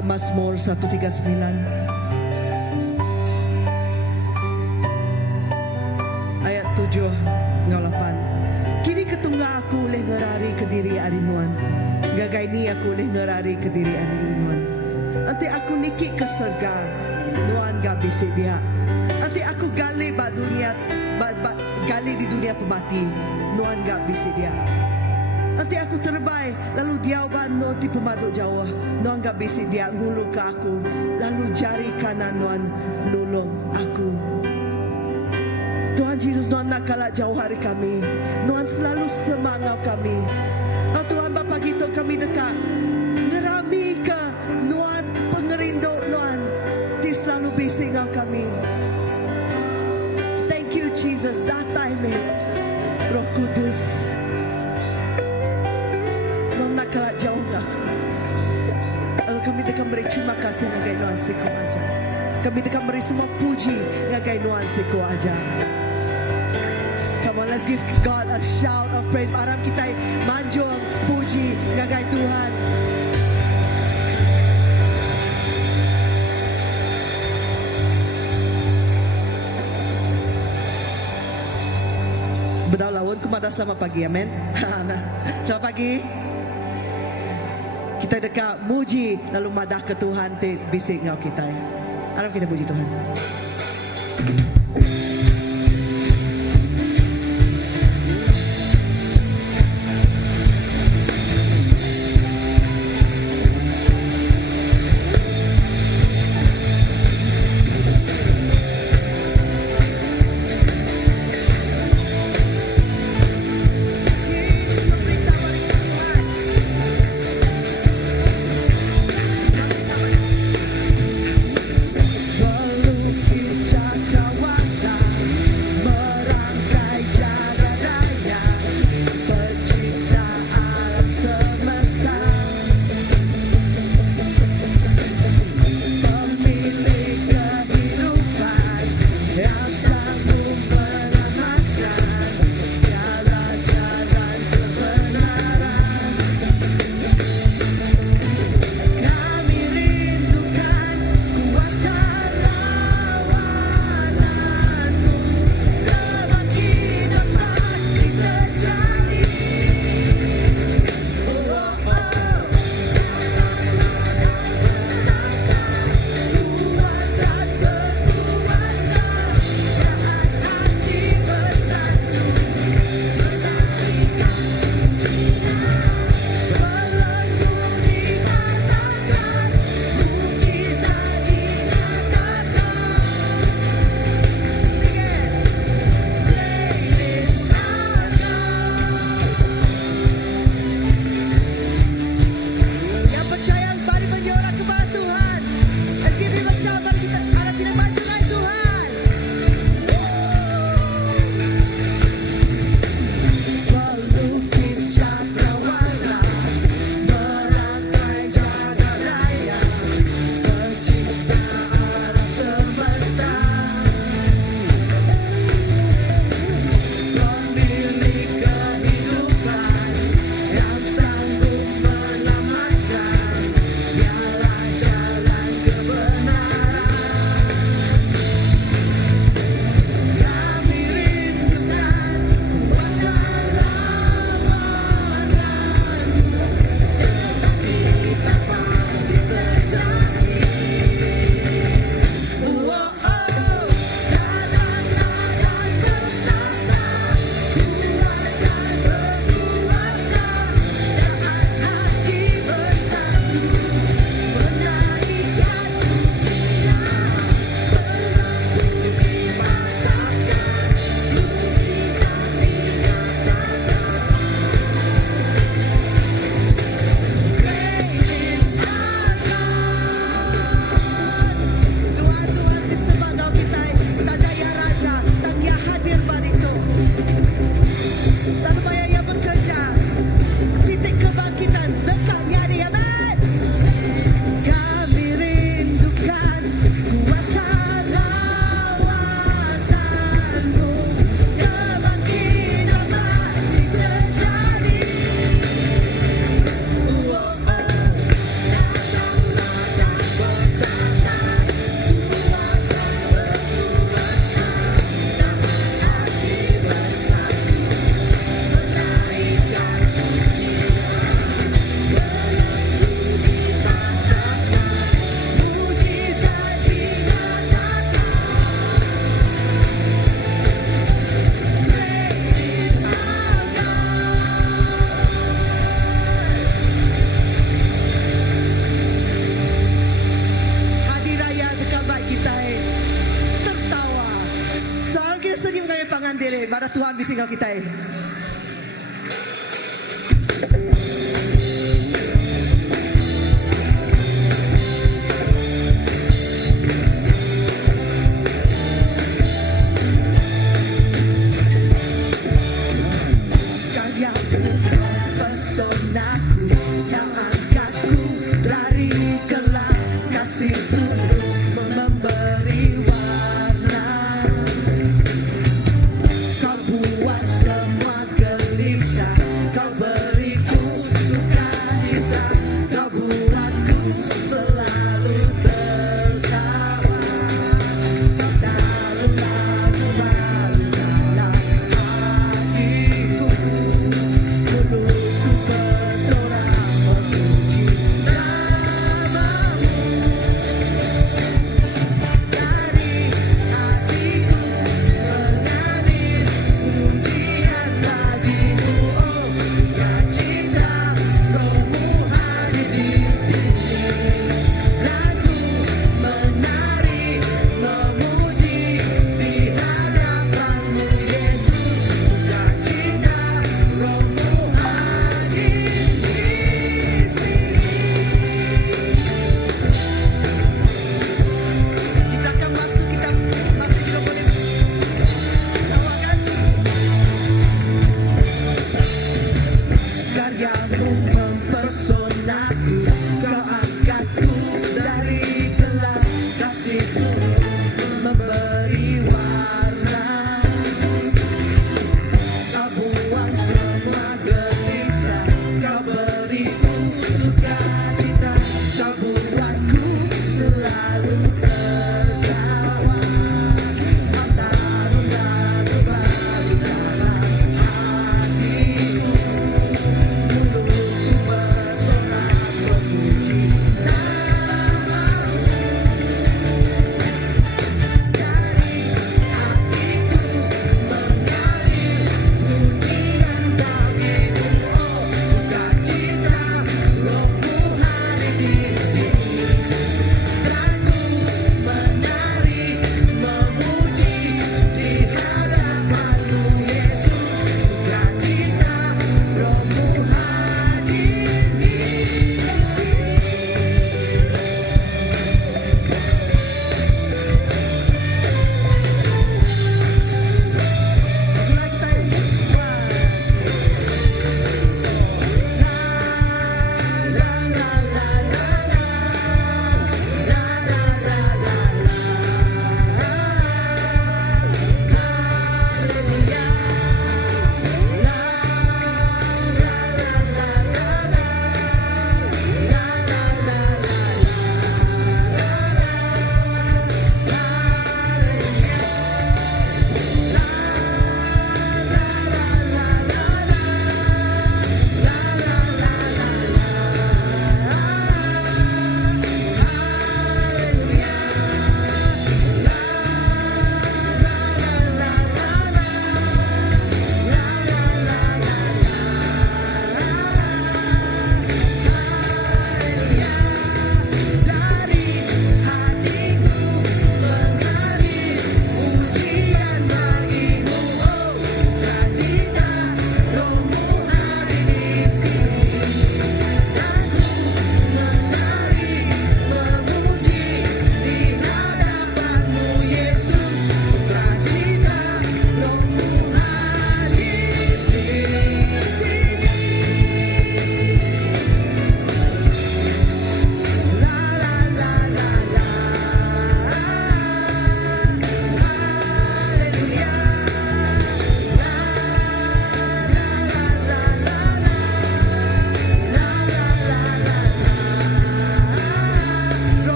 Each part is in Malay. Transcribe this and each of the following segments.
Mazmur 139 ayat 7 hingga 8. Kini ketungga aku oleh ngerari ke diri arinuan, gagai ni aku oleh ngerari ke diri arinuan. Ante aku nikik ke serga, nuan ga bisik dia. Ante aku gali gali di dunia pemati, nuan ga bisik dia. Nanti aku terbai, lalu dia no ti pemaduk Jawa, nuan ga bisik dia ngulu ke aku, lalu jari kanan nuan nulung aku. Tuhan Yesus, nuan nak kalah jauh hari kami, nuan selalu semangau kami. Oh Tuhan Bapa gitu kami dekat, ngerami ke nuan pengerindu nuan, ti selalu bisik ngau kami. Thank you Jesus, datai me Roh Kudus. Nuan nak kalah jauh aku. Lalu kami dekat beri terima kasih ngagai nuan siku aja. Kami dekat beri semua puji ngagai nuan siku aja. Come on, let's give God a shout of praise. Aram kita manjung puji ngagai Tuhan. Bedau lawan kumada selamat pagi, amen. Selamat pagi. Kita dekat muji lalu madah ke Tuhan te bisik ngau kita. Aram kita puji Tuhan. Walau kisah kawan Mara Tuhan bisigaw kita eh.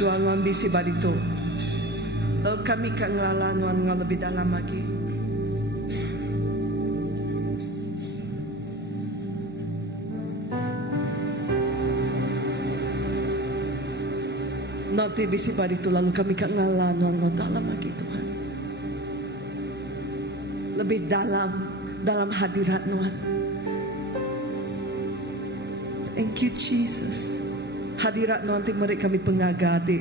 Tuan bisi barito. Lalu kami kanglalan nga lebih dalam lagi. Nanti bisi barito lalu kami kanglalan nga dalam lagi Tuhan. lebih dalam hadirat Tuhan. Thank you Jesus. Hadirat Tuhan ti mari kami pengagadi.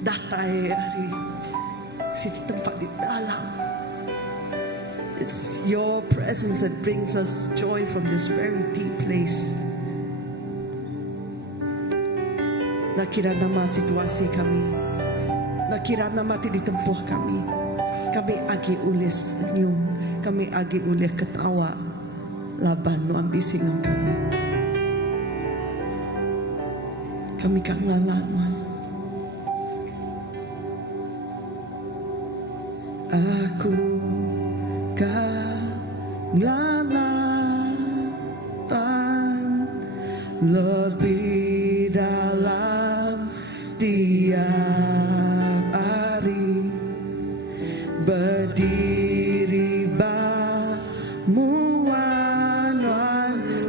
Datai hari situ tempat di dalam. It's your presence that brings us joy from this very deep place. Nakira nama situasi kami. Nakira nama ti ditempuh kami. Kami agi ulis senyum. Kami agi ulis ketawa. Laban no ambisi ng kami. Kami kang lalaman. Aku kang lalaman lebih dalam tiap hari berdiri bamuan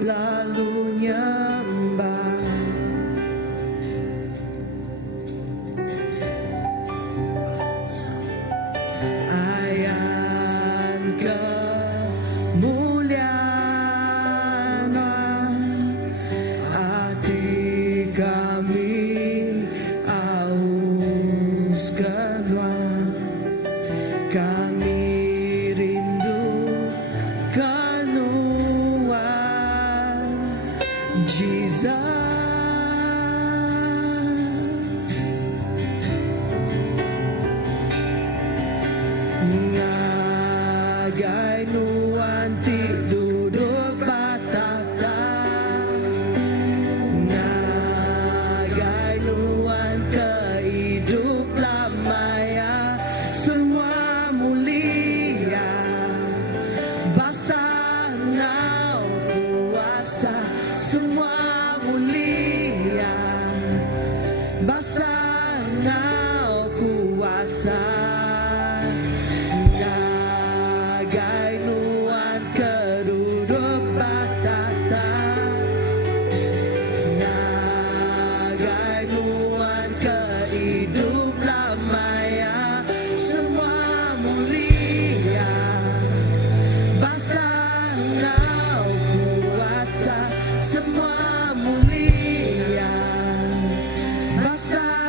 lalu nyembah. Semua mulia, basta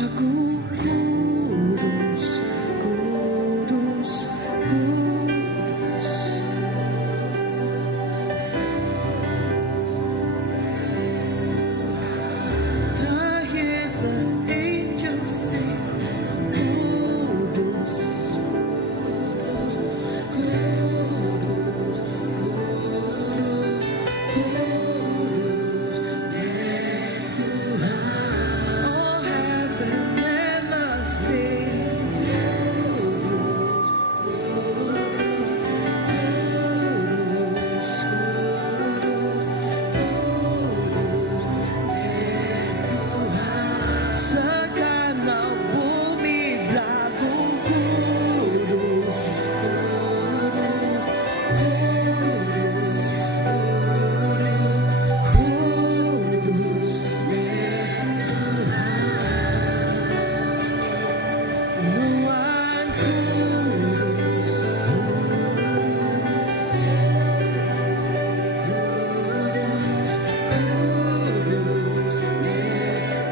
lagu kudus, kudus, kudus. I hear the angels sing, kudus, all heaven and earth sing, segenap bumi lagu kudus, kudus, kudus,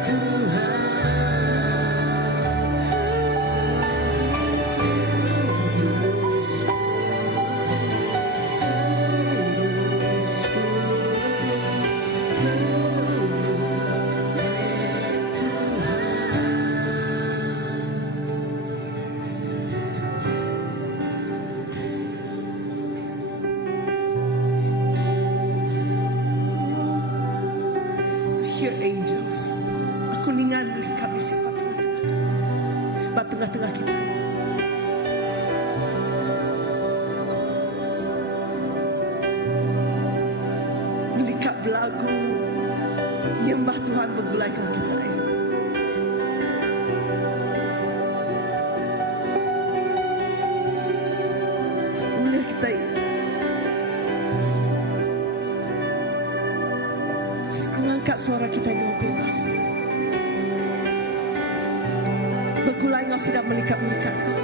Tuhan hear angels. Aku ningan beli kami si tengah-tengah kita. Melikat belagu nyembah Tuhan bergulaikan kita. Boleh kita angkat suara kita dengan bebas. Bergulai yang sedang melikat-melikat tu.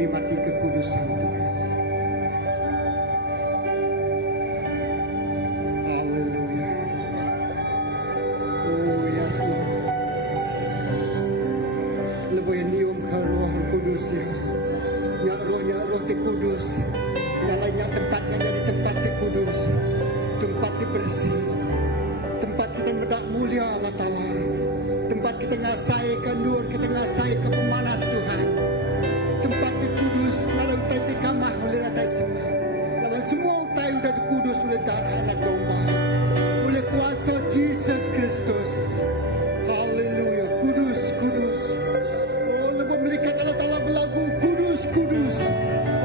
menikmati kekudusan Tuhan. Haleluya. Oh yes Lord. Lebih yang nium ke roh kudus ya. Rohnya roh ti kudus. Yang lainnya tempatnya jadi tempat ti kudus. Tempat ti bersih. Tempat kita mendak mulia Allah Ta'ala. Tempat kita ngasai ke nur, kita ngasai ke pemanas Tuhan. Tempat ti kudus, nara utai ti kamah oleh atas semua. Lawan semua utai udah dikudus oleh darah anak domba. Oleh kuasa Jesus Kristus. Haleluya, kudus, kudus. Oh, lebih melihat Allah Ta'ala berlagu, kudus, kudus.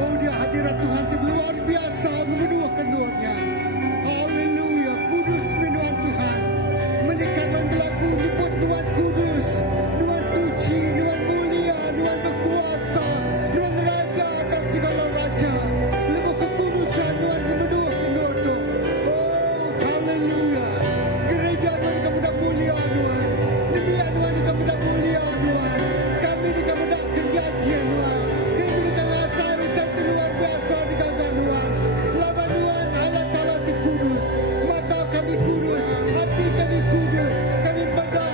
Oh, dia hadirat Tuhan ti luar biasa memenuhkan nurnya. Haleluya, kudus menuhan Tuhan. Melihat dan berlagu, nyebut Tuhan kudus. Tuhan suci, Tuhan mulia, Tuhan berkuasa. Tuhan raja atas segala raja. Lebih kekudusan Tuhan memenuhkan nur tu. Oh, haleluya. Gereja Tuhan kamu dah mulia Tuhan. Demikian Tuhan kamu dah mulia Tuhan. Kami di kamu dah kerja Tuhan. Kami di kamu asal utak luar biasa di kamu Tuhan. Lama Tuhan Allah Ta'ala di kudus. Mata kami kudus, hati kami kudus. Kami pada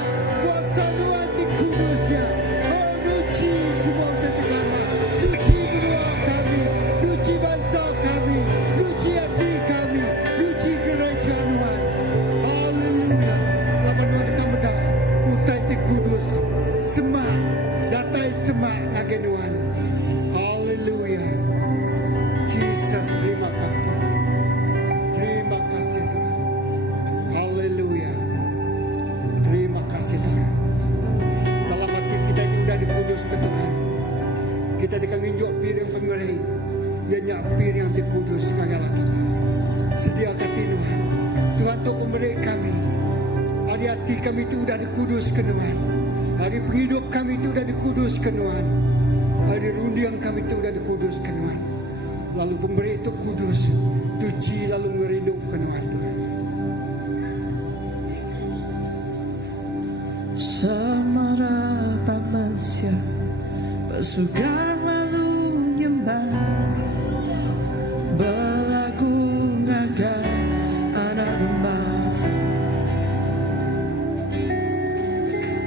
kuasa Tuhan di kudus ya. Oh, suci semua tentang kami. Suci kedua kami. Suci bangsa kami. Suci hati kami. Suci gereja Tuhan. Haleluya. Lama Tuhan di kamu dah utai di kudus. Semak, datai semak ngagen Tuhan. Haleluya. Jesus, terima kasih. Terima kasih Tuhan. Haleluya. Terima kasih Tuhan. Dalam hati kita ini sudah dikudus ke Tuhan. Kita dikanginjok piring pemberi. Ianya piring yang dikudus ke Allah Tuhan. Sediakan Tuhan. Tuhan untuk pemberi kami. Hari hati kami itu sudah dikudus ke Tuhan. Hari penghidup kami itu sudah dikudus ke Tuhan. Hari rundiang kami itu sudah dikudus ke Tuhan. Lalu pemberi itu kudus. Suci lalu merindu ke Tuhan. Samara manusia bersugang lalu nyembah, berlagu ngagai anak domba.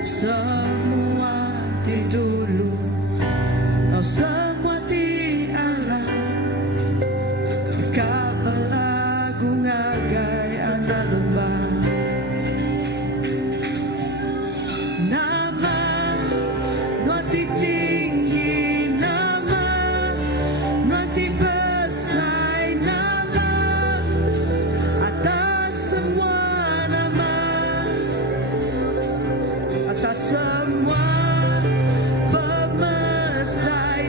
Semua di dulu, kau semua di Allah. Kau berlagu ngagai anak domba. Nama nanti tinggi, nama nanti besar, nama atas semua nama, atas semua pemersai.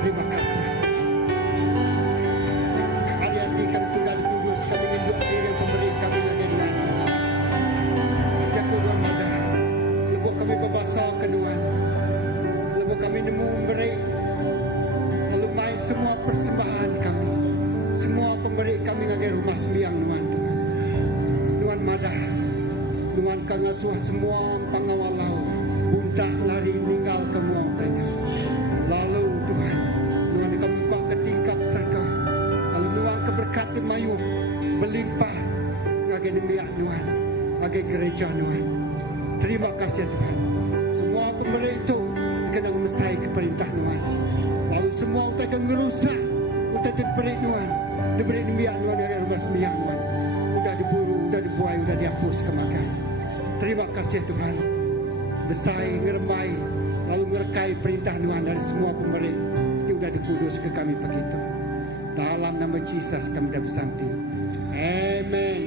Terima kasih. Hati-hati kami tunggal di kudus. Kami induk diri pemberi kami lagi Tuhan. Jatuh Tuhan madah. Lebuk kami berbahasa ke Tuhan. Lebuk kami nemu memberi. Lalu main semua persembahan kami. Semua pemberi kami lagi rumah sembiang Tuhan. Tuhan madah. Tuhan kang asuh semua pengawalau. Buntak lari meninggal kamu tanya. Lalu Tuhan akan buka ke tingkap surga. Lalu Tuhan keberkati mayu berlimpah ngage demiak Tuhan. Ngage gereja Tuhan. Terima kasih Tuhan. Semua pemberi itu kena mesai ke perintah Tuhan. Lalu semua utai akan ngerusak. Utai diberi Tuhan. Diberi demiak Tuhan dari rumah sembiang Tuhan. Udah diburu, udah dibuai, udah dihapus kemakai. Terima kasih Tuhan. Besai, ngeremai, lalu ngerekai perintah Tuhan dari semua pemberi. Sudah dikudus ke kami begitu. Dalam nama Yesus kami dah bersampi. Amen.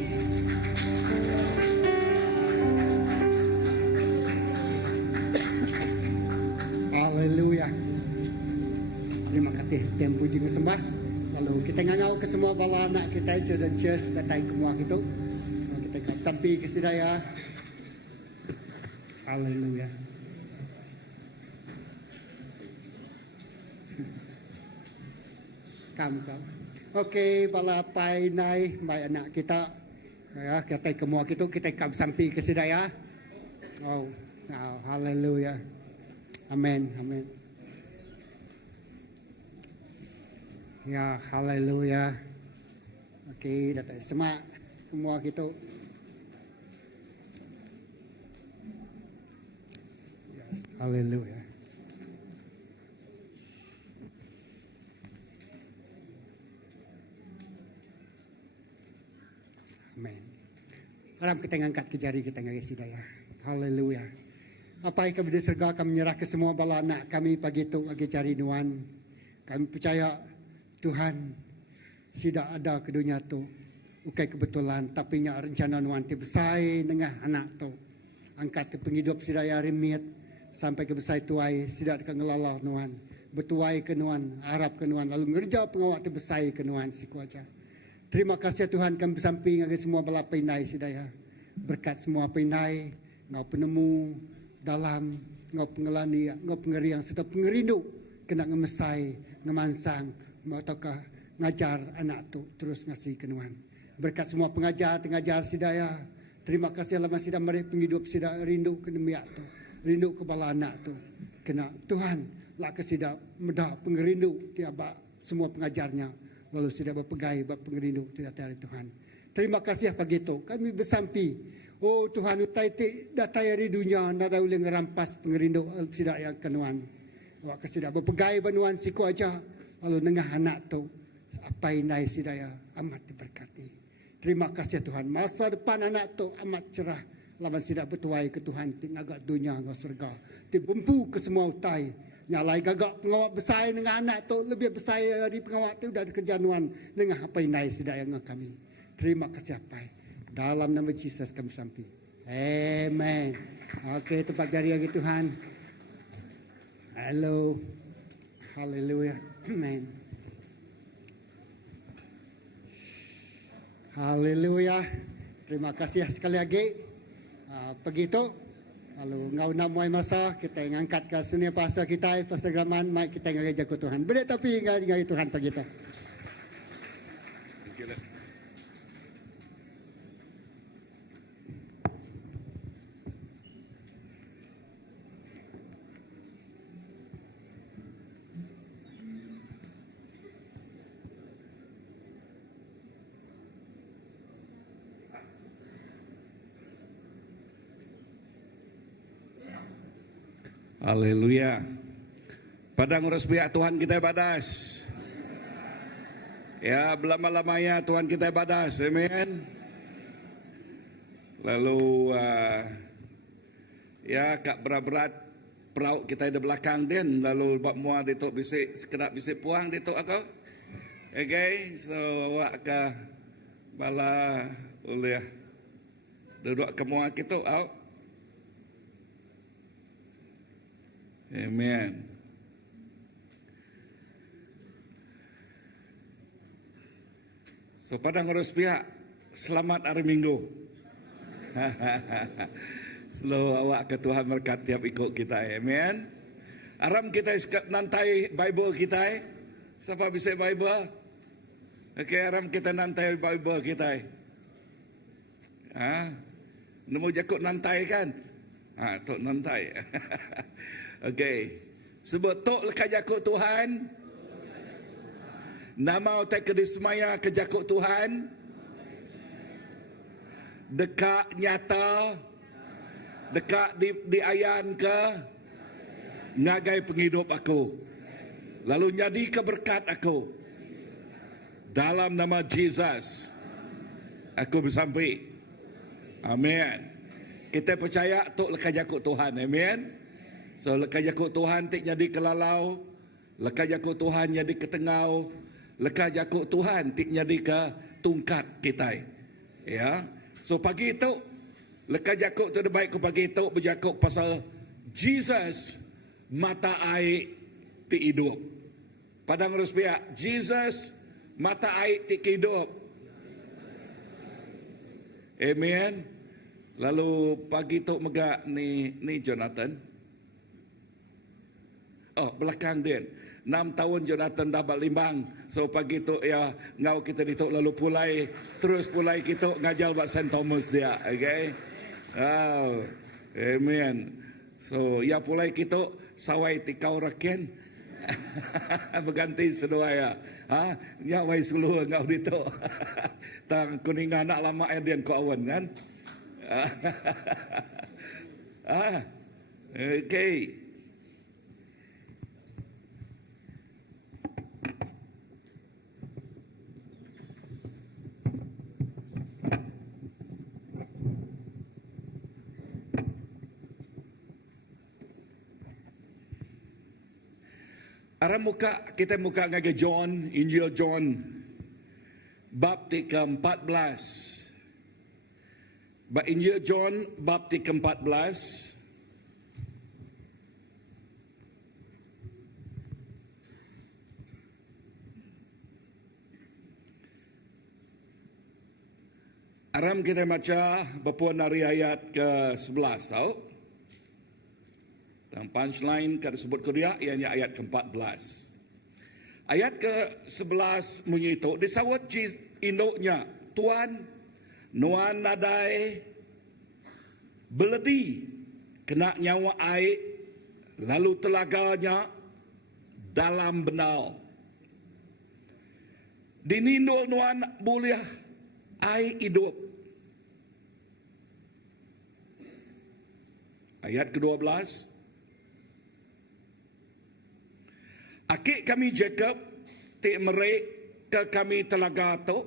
Haleluya. Terima kasih tempo juga sembah. Lalu kita ngangau ke semua bala anak kita itu dan church datai semua gitu. Kita kap sampai ke sidaya. Haleluya. Kamu. Okey, bala pai nai mai anak kita. Ya, kita kemua kita kap sampai ke sidaya. Oh, haleluya. Amen, amen. Ya, haleluya. Okey, datang semak semua kita. Yes, haleluya. Amen. Harap kita ngangkat ke jari kita ngasi daya. Haleluya. Apa yang kami diserga kami menyerah ke semua bala anak kami pagi itu lagi cari Tuhan. Kami percaya Tuhan tidak ada ke dunia tu ukai kebetulan tapi nya rencana Tuhan ti besai dengan anak tu. Angkat ke penghidup sidaya remit sampai ke besai tuai sidak dekat ngelalah Tuhan. Bertuai ke Tuhan, harap ke Tuhan lalu ngerja pengawak ti besai ke Tuhan si kuaja. Terima kasih Tuhan kami bersamping dengan semua bala pinai sidaya. Berkat semua pinai, ngau penemu dalam, ngau pengelani, ngau pengeriang serta pengerindu kena ngemesai, ngemansang, ataukah ngajar anak tu terus ngasih ke Tuhan. Berkat semua pengajar sidaya. Terima kasih lama sidaya mereka penghidup sidaya rindu ke demiak tu. Rindu ke bala anak tu. Kena Tuhan lah ke sidaya medah pengerindu tiaba semua pengajarnya. Lalu sudah berpegai pengerindu dari Tuhan. Terima kasih pagi itu. Kami bersampi. Oh Tuhan, utai datai hari dunia. Nada boleh ngerampas pengerindu sidak yang kenuan. Wak sidak berpegai banuan siku aja. Lalu nengah anak tu. Apa inai sidaya amat diberkati. Terima kasih Tuhan. Masa depan anak tu amat cerah. Lawan sidak bertuai ke Tuhan. Tingagak dunia ke surga. Dibumpu ke semua utai. Nyalai gagak pengawak besar dengan anak tu lebih besar dari pengawak tu dah kerjaan dengan apa yang naik sidak yang kami. Terima kasih apa. Dalam nama Yesus kami sampai. Amen. Okey, tempat jari lagi Tuhan. Hello. Haleluya. Amen. Haleluya. Terima kasih sekali lagi. Begitu. Lalu ngau namuai masa kita ngangkat ke seni pastor kita, pastor Graman, mai kita ngajar ke Tuhan. Beri tapi ngajar Tuhan pagi itu. Haleluya. Padang urus pihak Tuhan kita badas. Ya, belama-lamanya Tuhan kita badas. Amen. Lalu ya kak berat-berat perauk kita di belakang din. Lalu bab mua dituk bisik sekedap bisik puang dituk aku. Okay, so awak ke bala boleh duduk ke mua kita out. Amen. So padang urus pihak, selamat hari Minggu. Selalu awak ke Tuhan berkat tiap ikut kita. Amen. Aram kita nantai Bible kita. Siapa bisa Bible? Okey, aram kita nantai Bible kita. Nemu jakut nantai kan? Tok nantai. Okey. Sebut tok lekat jakut Tuhan. Nama otak kedismaya ke jakut Tuhan. Dekat nyata. Dekat di ayan ke. Ngagai penghidup aku. Lalu jadi keberkat aku. Dalam nama Jesus. Aku bersampai. Amin. Kita percaya tok lekat jakut Tuhan. Amin. So lekat jakut Tuhan tik jadi kelalau. Lekat jakut Tuhan jadi ketengau. Lekat jakut Tuhan tik jadi ke tungkat kita. Ya. So pagi itu lekat jakut tu baik ke pagi itu berjakut pasal Jesus mata air ti hidup. Padang urus pihak Jesus mata air ti hidup. Amen. Lalu pagi tu megak ni Jonathan. Oh, belakang dia. 6 tahun Jonathan dah berlimbang. So pagi tu ya ngau kita dituk lalu pulai terus pulai kita ngajal buat St. Thomas dia. Okay. Oh, amen. So ya pulai kita sawai tikau raken. Berganti sedua ya. Ya wai suluh ngau dituk. Tang kuningan nak lama edian ko awan kan. Okay. Aram kita muka ngagai John, Injil John bab ke-14. Bab Injil John bab ke-14. Aram kita baca berpuan dari ayat ke-11 tau. Dan punchline yang disebut Korea ianya ayat ke-14. Ayat ke-11 bunyi itu disawat induknya Tuan nuan nadai beledi kena nyawa air lalu telaganya dalam benal. Dinindul nuan boleh air hidup. Ayat ke-12. Akik kami Jacob tik merik ke kami telaga tu.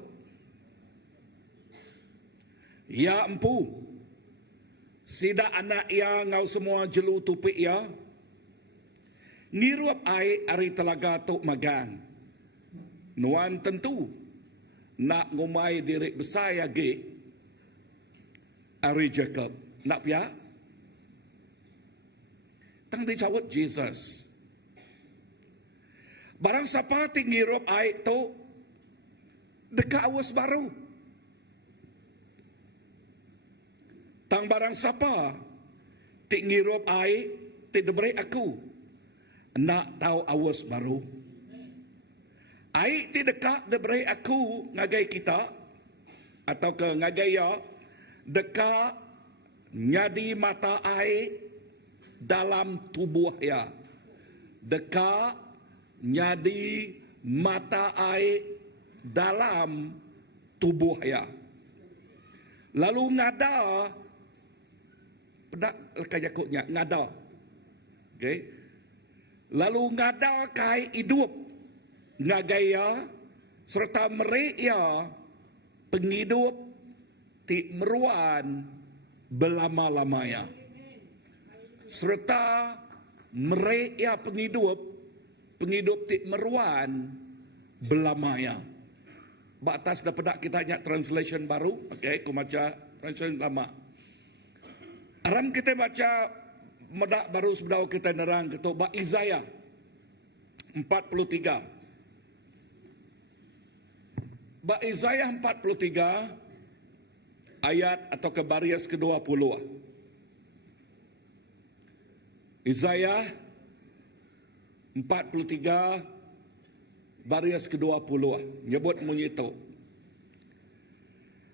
Ya empu. Sida anak ya ngau semua jelu tupik ya. Niruap air ari telaga tu magang. Nuan tentu nak ngumai diri besar ya ge. Ari Jacob. Nak pia? Tang dicawat Jesus. Barang siapa tinggirup air tu dekat awas baru. Tang barang siapa tinggirup air tidak beri aku nak tahu awas baru. Air tidak dekat diberi aku ngagai kita atau ke ngagai ya dekat nyadi mata air dalam tubuh ya. Dekat nyadi mata air dalam tubuh ya. Lalu ngada pedak lekat jakutnya ngada. Okay. Lalu ngada kai hidup ngagaya serta merik ya penghidup ti meruan belama-lamanya. Serta merik ya penghidup tik meruan belamaya. Batas dah pedak kita ingat translation baru. Okey, aku baca translation lama. Aram kita baca medak baru sebelum kita nerang ketuk bab Isaiah 43. Ba Isaiah 43 ayat atau ke baris ke-20. Isaiah 43 baris ke-20 nyebut bunyi itu.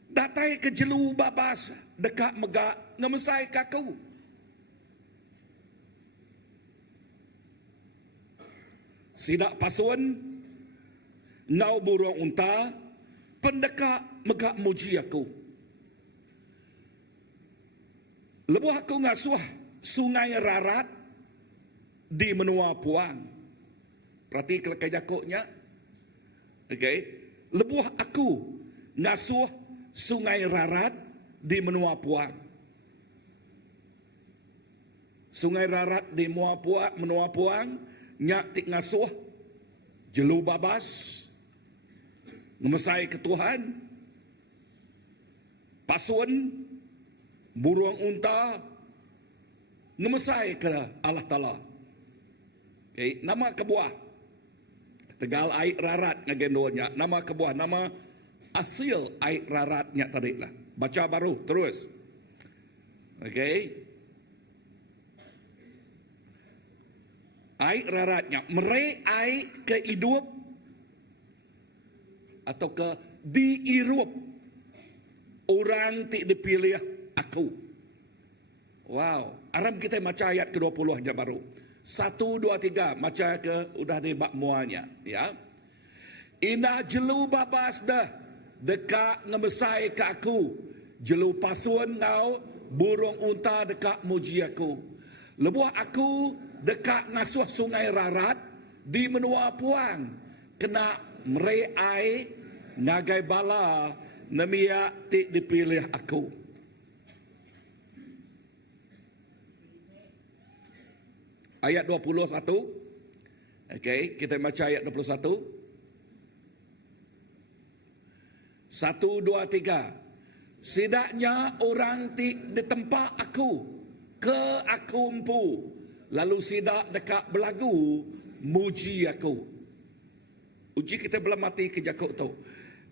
Datai ke jelu babas dekat megak ngemesai kaku. Sidak pasun ngau burung unta pendekak megak muji aku. Lebuh aku ngasuh sungai rarat di menua puang. Perhati kelakar jakuknya. Okey. Lebuh aku ngasuh sungai rarat di menua puang. Sungai rarat di menua puang nyak tik ngasuh jelu babas ngemesai ke Tuhan, pasun burung unta ngemesai ke Allah Ta'ala. Okay. Nama kebuah tegal air rarat ngagendonya. Nama kebuah, nama asil air raratnya tadi lah. Baca baru terus. Okey. Air raratnya mere air ke hidup atau ke diirup orang tik dipilih aku. Wow, aram kita baca ayat ke-20 aja baru. 1, 2, 3 baca ke udah di bab muanya ya. Ina jelu babas dah dekat ngemesai ke aku. Jelu pasun ngau burung unta dekat muji aku. Lebuh aku dekat ngasuh sungai rarat di menua puang kena mereai nagai bala namia tik dipilih aku. Ayat 21. Okey, kita baca ayat 21. 1, 2, 3. Sidaknya orang tik di tempat aku ke aku empu. Lalu sidak dekat belagu muji aku. Uji kita belum mati ke jakuk tu.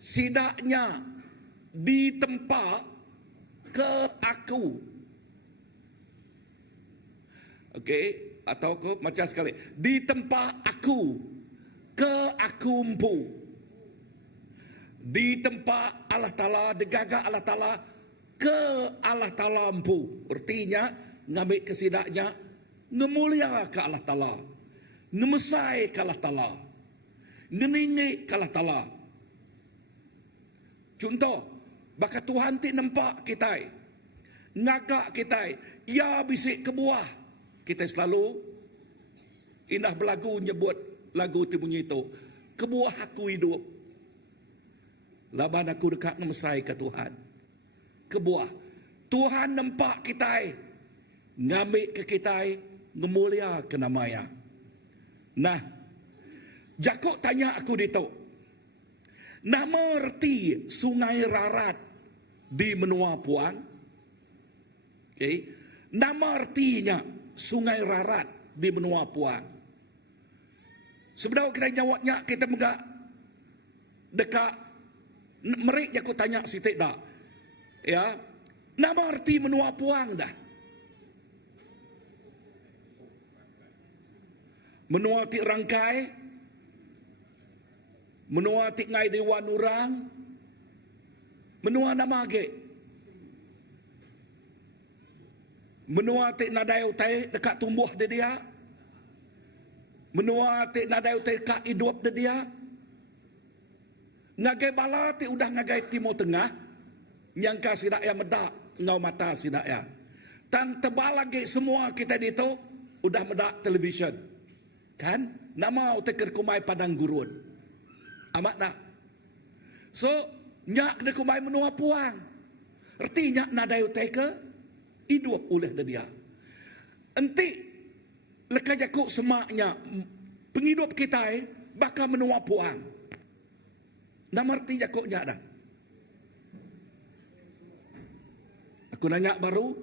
Sidaknya di tempat ke aku. Okey, atau ke macam sekali. Di tempat aku ke aku empu. Di tempat Allah Ta'ala, degagak Allah Ta'ala ke Allah Ta'ala empu. Artinya ngambil kesidaknya ngemulia ke Allah Ta'ala, ngemesai ke Allah Ta'ala, ngeningi ke Allah Ta'ala. Contoh, baka Tuhan ti nampak kita, ngagak kita, ya bisik ke buah. Kita selalu indah belagu nyebut lagu ti bunyi itu. Kebuah aku hidup. Laban aku dekat ngemesai ke Tuhan. Kebuah. Tuhan nampak kita, ngambil ke kita, ngemulia ke namanya. Nah, Jakub tanya aku dito. Nama erti sungai rarat di menua puang? Okay. Nama artinya sungai rarat di menua puang. Sebenarnya kita jawabnya kita megak dekat merik Jakub tanya si tidak. Ya. Nama arti menua puang dah. Menua tik rangkai, menua tik ngai dewan orang, menua nama ge, menua tik nadai utai dekat tumbuh dia, menua tik nadai utai dekat hidup dia, ngagai bala tik udah ngagai timur tengah, yang kasih dak yang medak ngau mata sidak ya, tan tebal lagi semua kita dito udah medak televisyen. Kan? Nama utai kerkumai padang gurun. Amat nak. So, nyak kerkumai menua puang. Artinya nadai utai ke hidup oleh dia. Enti leka Jakub semaknya penghidup kita bakal menua puang. Nama arti Jakubnya dah. Aku nanya baru.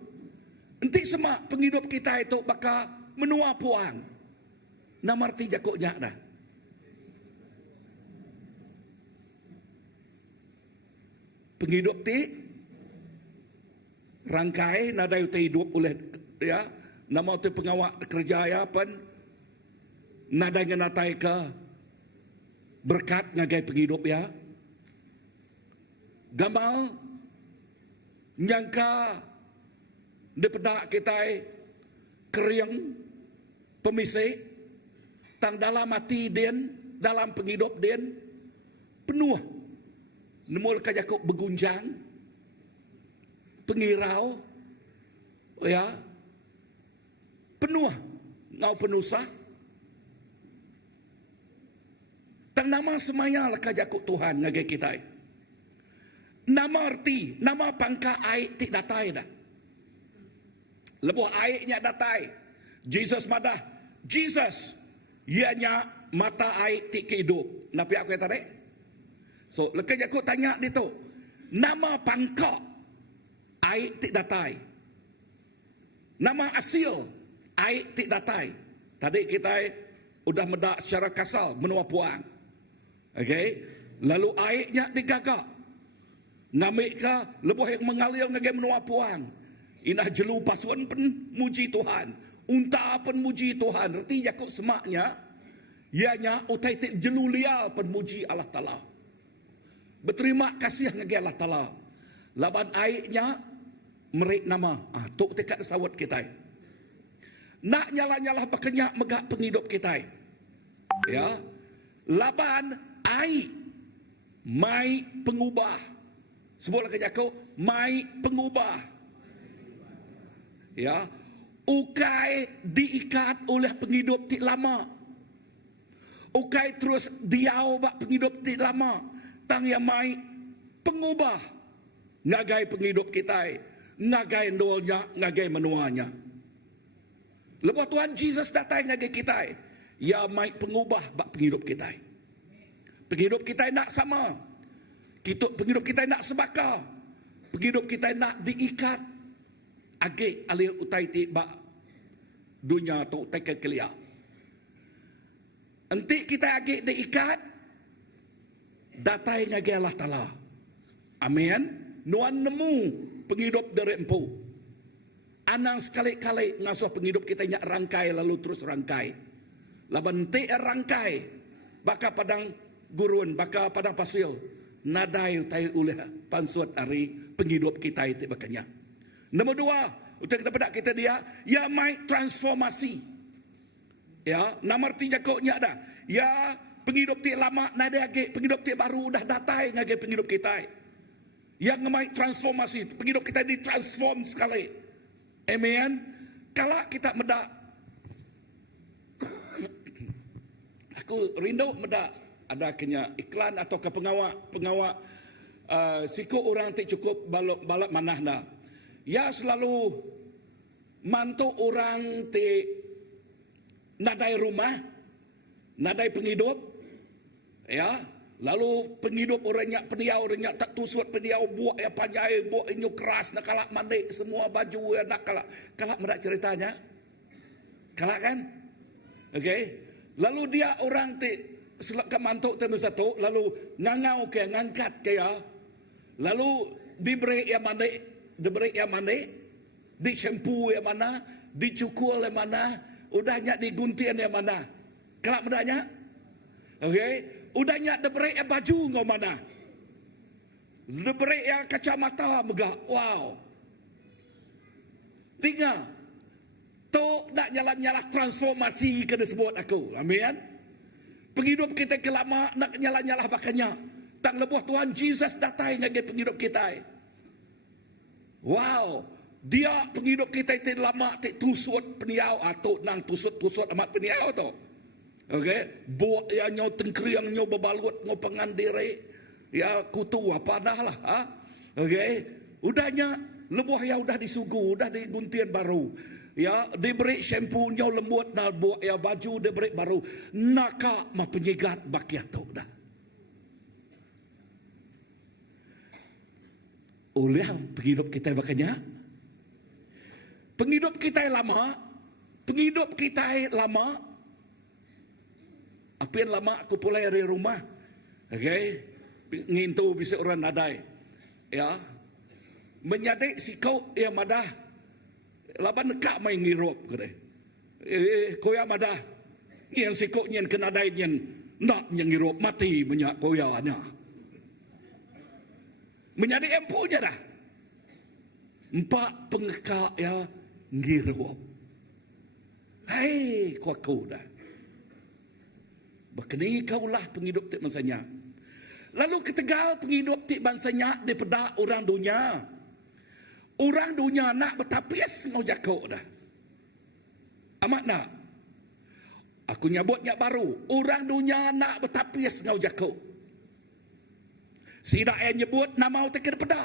Enti semak penghidup kita itu bakal menua puang. Nama arti Jakubnya dah. penghidup ti rangkai nadai utai hidup oleh ya nama utai pengawak kerja ya pan nadai nganatai ke berkat ngagai penghidup ya gamal nyangka depedak kita keriang pemisih tang dalam hati den dalam penghidup den penuh nemul kajakuk bergunjang pengirau ya penuh ngau penusah tang nama semaya lah kajakuk Tuhan ngagai kita nama arti nama pangka aik tik datai dah lebuh aiknya datai Jesus madah Jesus ianya mata aik tik hidup napi aku kata dek so lekaj aku tanya dia tu nama pangkak aik tik datai nama asil aik tik datai tadi kita udah medak secara kasal menua puang okey lalu aiknya digagak ngamik ka lebuh yang mengalir ngagai menua puang inah jelu pasuan pen muji Tuhan unta pen muji Tuhan reti jakuk semaknya ianya utai tik jelu lial pen muji Allah Taala berterima kasih ngagai Allah Taala laban aiknya merik nama tok tekat sawat kita nak nyala-nyala berkenyak megak penghidup kita ya laban aik mai pengubah sebutlah ke jakau mai pengubah ya ukai diikat oleh penghidup tik lama ukai terus diau bak penghidup tik lama tang yang mai pengubah ngagai penghidup kita ngagai ndolnya ngagai menuanya lepas Tuhan Jesus datang ngagai kita ya mai pengubah bak penghidup kita penghidup kita nak sama penghidup kita nak sebakar penghidup kita nak diikat agak alih utai tiba dunia tu utai kekelia nanti kita agak diikat datai ngagai Allah Ta'ala amin nuan nemu penghidup dari empu anang sekali-kali ngasuh penghidup kita nyak rangkai lalu terus rangkai laban te rangkai baka padang gurun baka padang pasil nadai utai oleh pansuat ari penghidup kita itu bakanya. Nombor dua, utai kita pedak kita dia, ya mai transformasi. Ya, nama artinya kau nya ada. Ya penghidup ti lama nadai age penghidup ti baru dah datai ngage penghidup kita. Yang mai transformasi, penghidup kita ditransform sekali. Amen. Kalau kita medak aku rindu medak ada kena iklan atau ke pengawak siku orang tak cukup balap manah dah. Ya selalu mantu orang ti nadai rumah, nadai penghidup, ya. Lalu penghidup orangnya peniau, orangnya tak tusut peniau buat ya panjai, buat inyu keras nak kalak mandi semua baju ya nak kalak medak ceritanya, kalak kan? Okey. Lalu dia orang ti selaka mantuk temu satu lalu ngangau ke ngangkat ke ya lalu diberi yang mana di shampoo yang mana dicukur yang mana udahnya diguntian yang mana kelak mudahnya okey udahnya diberi yang baju ngau mana diberi yang kacamata megah wow tinggal tok nak nyala-nyala transformasi kena sebut aku amin. Penghidup kita kelama nak nyala-nyala bakanya. Tak lebuh Tuhan Jesus datang ngagai penghidup kita. Wow, dia penghidup kita itu lama tak tusut peniau atau nang tusut amat peniau tu. Okey, buat yang nyau tengkriang nyau berbalut nyau pengandiri. Ya kutu apa dah lah. Ha? Okey, udahnya lebuh ya udah disugu, udah diguntian baru. Ya, diberi shampoo nyau lembut nak buat ya baju diberi baru. Naka mah penyegat bakiat tu dah. Oleh penghidup kita makanya. Penghidup kita lama. Penghidup kita lama. Apa yang lama aku pulai dari rumah. Okey. Ngintu bisa orang nadai. ya, menyadik si kau ya madah, laban nekak main ngirup kede. Koya madah, yang si kau nyen kena dai nyen nak yang ngirup mati menyak koya nya. Menyadik empunya dah. Empat pengekak ya ngirup. Hai kuaku dah. Bakni kaulah penghidup tik bangsanya. Lalu ketegal penghidup tik bangsanya daripada orang dunia. Orang dunia nak bertapis ngau jakok dah. Amat nak. Aku nyabutnya baru. Orang dunia nak bertapis ngau jakok. Sidak yang nyebut nama utek kepada.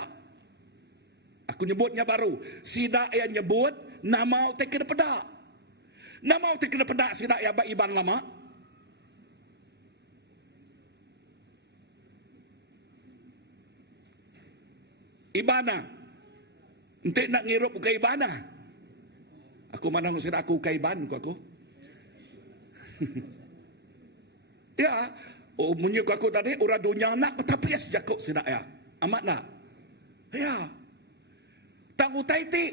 Aku nyebutnya baru. Sidak yang nyebut nama utek kepada. Nama utek kepada sidak ya bak iban lama. Ibana. Entik nak ngirup ke ibana. Aku mana ngusir aku ke iban aku. Ya, menyuk aku tadi orang dunia nak tapi sejak kok sidak ya. Amat nak. Ya. Tak utai ti.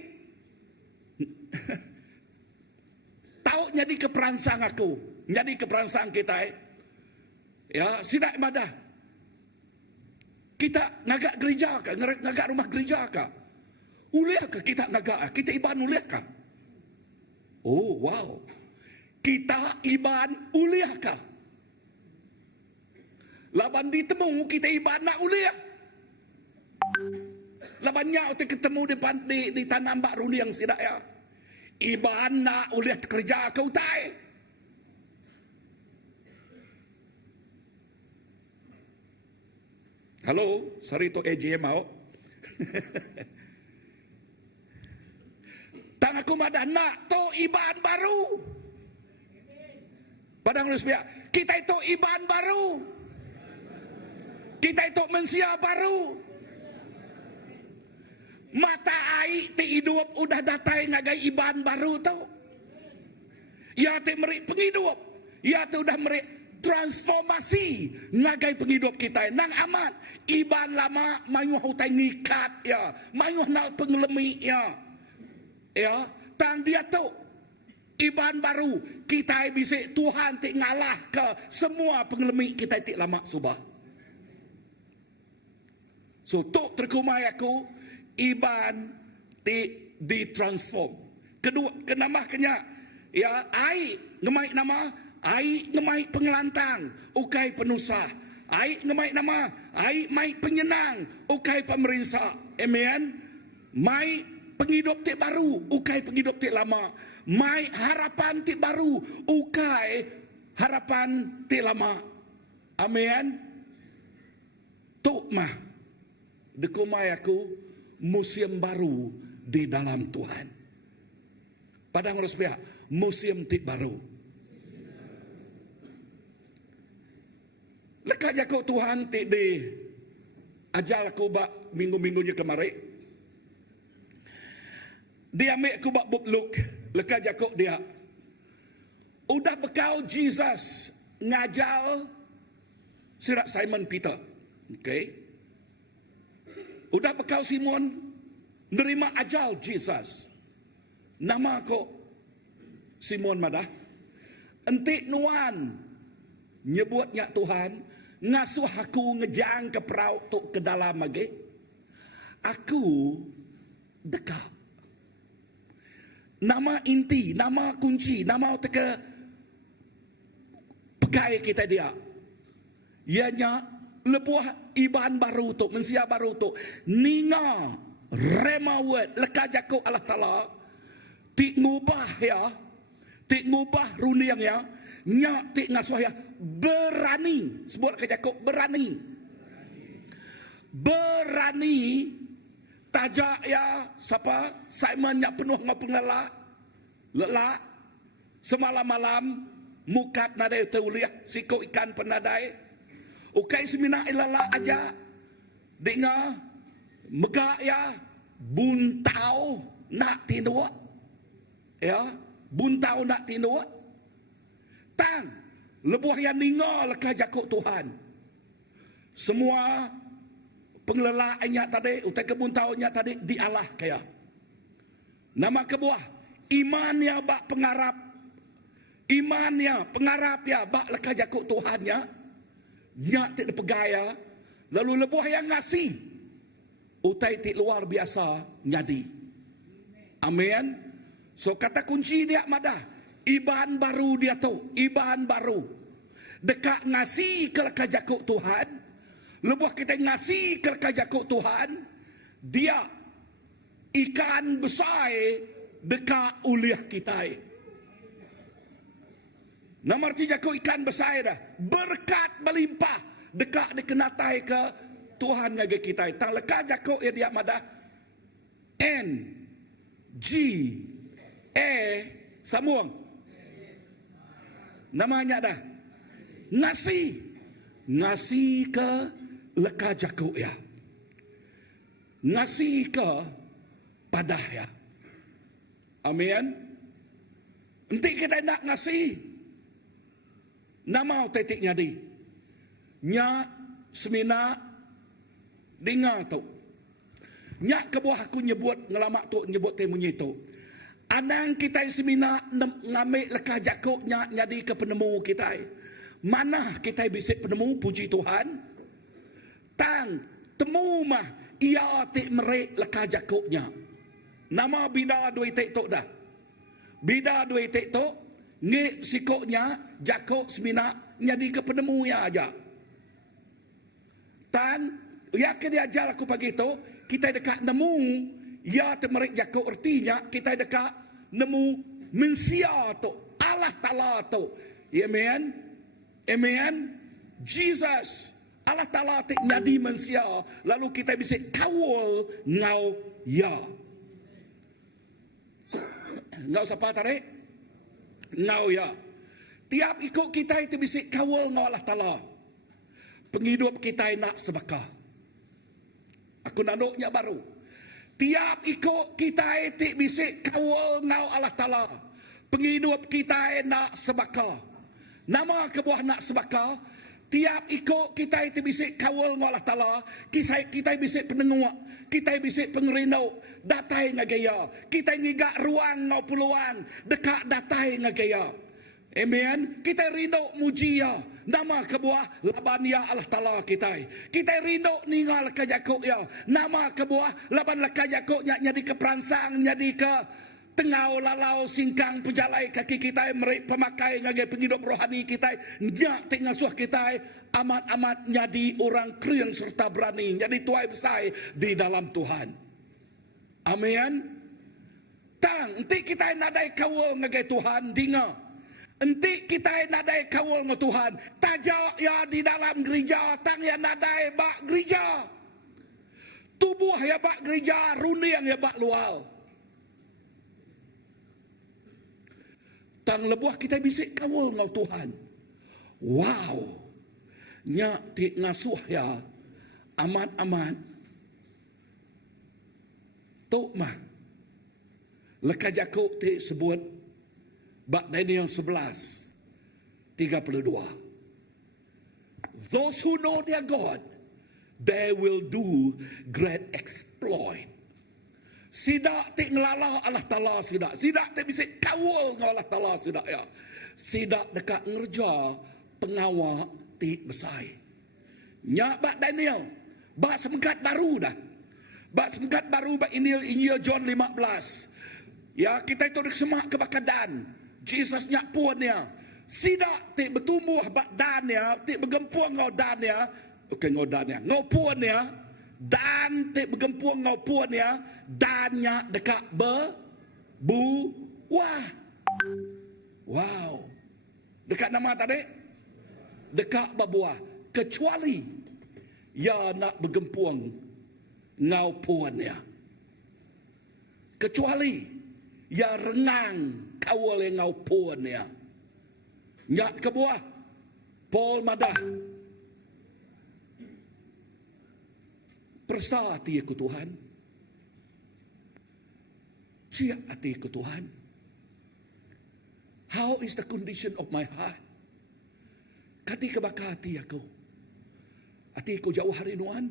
Tahu jadi keperansang aku. Jadi keperansang kita. Ya, sidak ibadah. Kita ngagak gereja kah? Ngagak rumah gereja kah? Uliah kah kita ngagak? Kita iban uliah kah? Oh, wow. Kita iban uliah kah? Laban ditemu kita iban nak uliah. Labannya kita ketemu di tanah Mbak Ruli yang sidak ya. Iban nak uliah kerja kau tai. Halo, sarito EJ mau. Tang aku madah nak to iban baru. Padang Rusbia, kita itu iban baru. Kita itu manusia baru. Mata air ti hidup udah datai ngagai iban baru tau. Ya ti meri penghidup. Ya ti udah meri transformasi ngagai penghidup kita nang amat iban lama mayuh hutai nikat ya mayuh nal pengelemi ya tang dia tu iban baru kita bisa Tuhan tik ngalah ke semua pengelemi kita tik lama subah. So tok terkumai aku iban tik ditransform. Kedua kenamah kenya ya ai ngemai nama ai ngemai pengelantang, ukai penusah. Ai ngemai nama, ai mai penyenang, ukai pemerintah. Amen. Mai penghidup tik baru, ukai penghidup tik lama. Mai harapan tik baru, ukai harapan tik lama. Amen. Tuk mah dekumai aku musim baru di dalam Tuhan. Padang Rusbia, musim tik baru. Lekat jakuk Tuhan tik di ajal aku bak minggu-minggunya kemarin. Dia ambil aku bak bubluk. Lekat jakuk dia. Udah bekau Jesus ngajal sirat Simon Peter. Okay. Udah bekau Simon nerima ajal Jesus. Nama aku Simon madah. Entik nuan nyebutnya Tuhan ngasuh aku ngejang ke perauk tu ke dalam lagi. Aku dekat. Nama inti, nama kunci, nama teka pegai kita dia. Ianya lebuah iban baru tu, mensia baru tu. Ninga remawet leka jakuk Allah Ta'ala. Tik ngubah ya. Tik ngubah runiang ya. Nyak tik ngasuh ya. Berani. Sebut ke jakuk berani. Berani. Tajak ya. Siapa? Simon yang penuh dengan pengelak. Lelak. Semalam-malam. Mukat nadai teuliah. Siko ikan penadai. Ukai semina ilala aja. Dengar. Megak ya. Buntau. Nak tinduak. Ya. Buntau nak tinduak. Tang. Lebuah yang ninga lekah jakuk Tuhan. Semua pengelelaannya tadi, utai kebuntaunya tadi dialah kaya. Nama kebuah, imannya bak pengarap, imannya pengarap ya bak leka jakuk Tuhannya, nyak tidak pegaya, lalu lebuh yang ngasih, utai tik luar biasa nyadi. Amin. So kata kunci dia madah, iban baru dia tu, iban baru. Dekat ngasih ke leka jakuk Tuhan, lebuh kita ngasih ke leka jakuk Tuhan, dia ikan besar dekat uliah kita. Nama arti jakuk ikan besar dah, berkat melimpah dekat dikenatai ke Tuhan ngage kita. Tang leka jakuk ya dia madah N G A sambung. Namanya dah ngasih, ngasih ke leka jakuk ya, ngasih ke padah ya. Amin. Nanti kita nak ngasih, nama tetik nyadi, nyak semina dengar tu, nyak kebuah aku nyebut ngelamak tu nyebut temunya tu. Anang kita semina ngambil leka jakuk nyak nyadi ke penemu kita. Mana kita bisik penemu puji Tuhan? Tang temu mah ia tik merek leka jakuknya. Nama bida dua itik tok dah. Bida dua itik tok ngik sikoknya jakuk semina nyadi ke penemu ya aja. Tan ya ke dia ajar aku pagi tu kita dekat nemu ya tik merek jakuk artinya kita dekat nemu mensia tu Allah Taala tu. Amen. Amen. Jesus Allah Ta'ala tik nyadi manusia, lalu kita bisa kawal ngau ya. Ngau siapa tarik? Ngau ya. Tiap ikut kita itu bisa kawal ngau Allah Ta'ala. Penghidup kita nak sebakah. Aku nanuknya baru. Tiap ikut kita itu bisa kawal ngau Allah Ta'ala. Penghidup kita nak sebakah. Nama kebuah nak sebakah. Tiap ikut kita itu bisa kawal dengan Allah Ta'ala. Kita bisa penengok. Kita bisa pengerindau. Datai ngagaya. Kita ngigak ruang ngau puluhan. Dekat datai ngagaya. Amen. Kita rindu mujia. Nama kebuah laban ya Allah Ta'ala kita. Kita rindu ningal kajakuk ya. Nama kebuah laban kajakuk nyadi ke peransang. Nyadi ke tengau lalau singkang pejalai kaki kita merek pemakai ngagai penghidup rohani kita nyak tengah suah kita amat-amat jadi orang kriang serta berani jadi tuai besar di dalam Tuhan. Amin. Tang enti kita nadai kawal ngagai Tuhan dinga. Enti kita nadai kawal ngagai Tuhan tajak ya di dalam gereja tang ya nadai bak gereja. Tubuh ya bak gereja runiang ya bak lual. Tang lebuah kita bisa kawal ngau Tuhan. Wow. Nyak tik ngasuh ya. Amat-amat. Tok mah. Leka jakuk tik sebut. Bak Daniel 11:32. Those who know their God, they will do great exploit. Sidak tik ngelalah Allah Ta'ala sidak. Sidak tik bisa kawal dengan Allah Ta'ala sidak ya. Sidak dekat ngerja pengawal tik besar. Nyak bak Daniel. Bak semengkat baru dah. Bak semengkat baru bak Injil John 15. Ya kita itu semak kebakadan. Jesus nyak puan ya. Sidak tik bertumbuh bak dan ya. Tik bergempuang ngau dan ya. Okey ngau dan ya. Ngau puan ya. Dan tik bergempuang ngau puan ya. Dannya dekat wah. Wow. Dekat nama tadi? Dekat berbuah. Kecuali ya nak bergempuang ngau puan ya. Kecuali ya rengang kawal ngau puan ya. Nyak kebuah. Paul madah. Persa hati aku Tuhan. Siap hati aku Tuhan. How is the condition of my heart? Kati kebaka hati aku. Hati aku jauh hari nuan.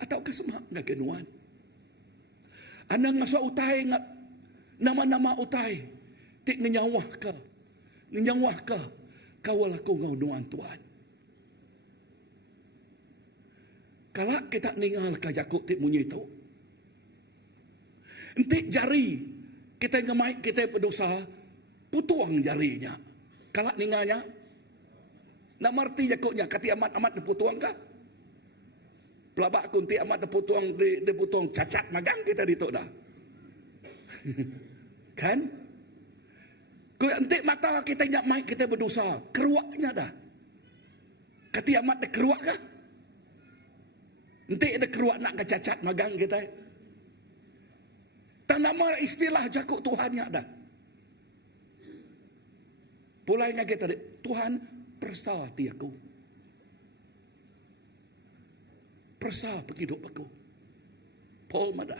Atau kesemak nga ganuan. Anang nga sa utay nga nama-nama utay. Ti nganyawah ka. Nganyawah ka. Kawal ako nga unuan Tuhan. Kala kita ningal kajako ti munyito. Enti jari kita ngamay kita berdosa putuang jarinya. Kala ninganya namarti jakoknya kati amat-amat diputuang ka. Pelabak kunti amat diputuang cacat magang kita ditok dah. Kan? Kau enti mata kita nyak mai kita berdosa, keruaknya dah. Kati amat de keruak kah? Enti ada keruak nak kecacat magang kita. Tak nama istilah jakuk Tuhannya dah. Pulainya kita Tuhan persati aku. Persa penghidup aku. Paul mada.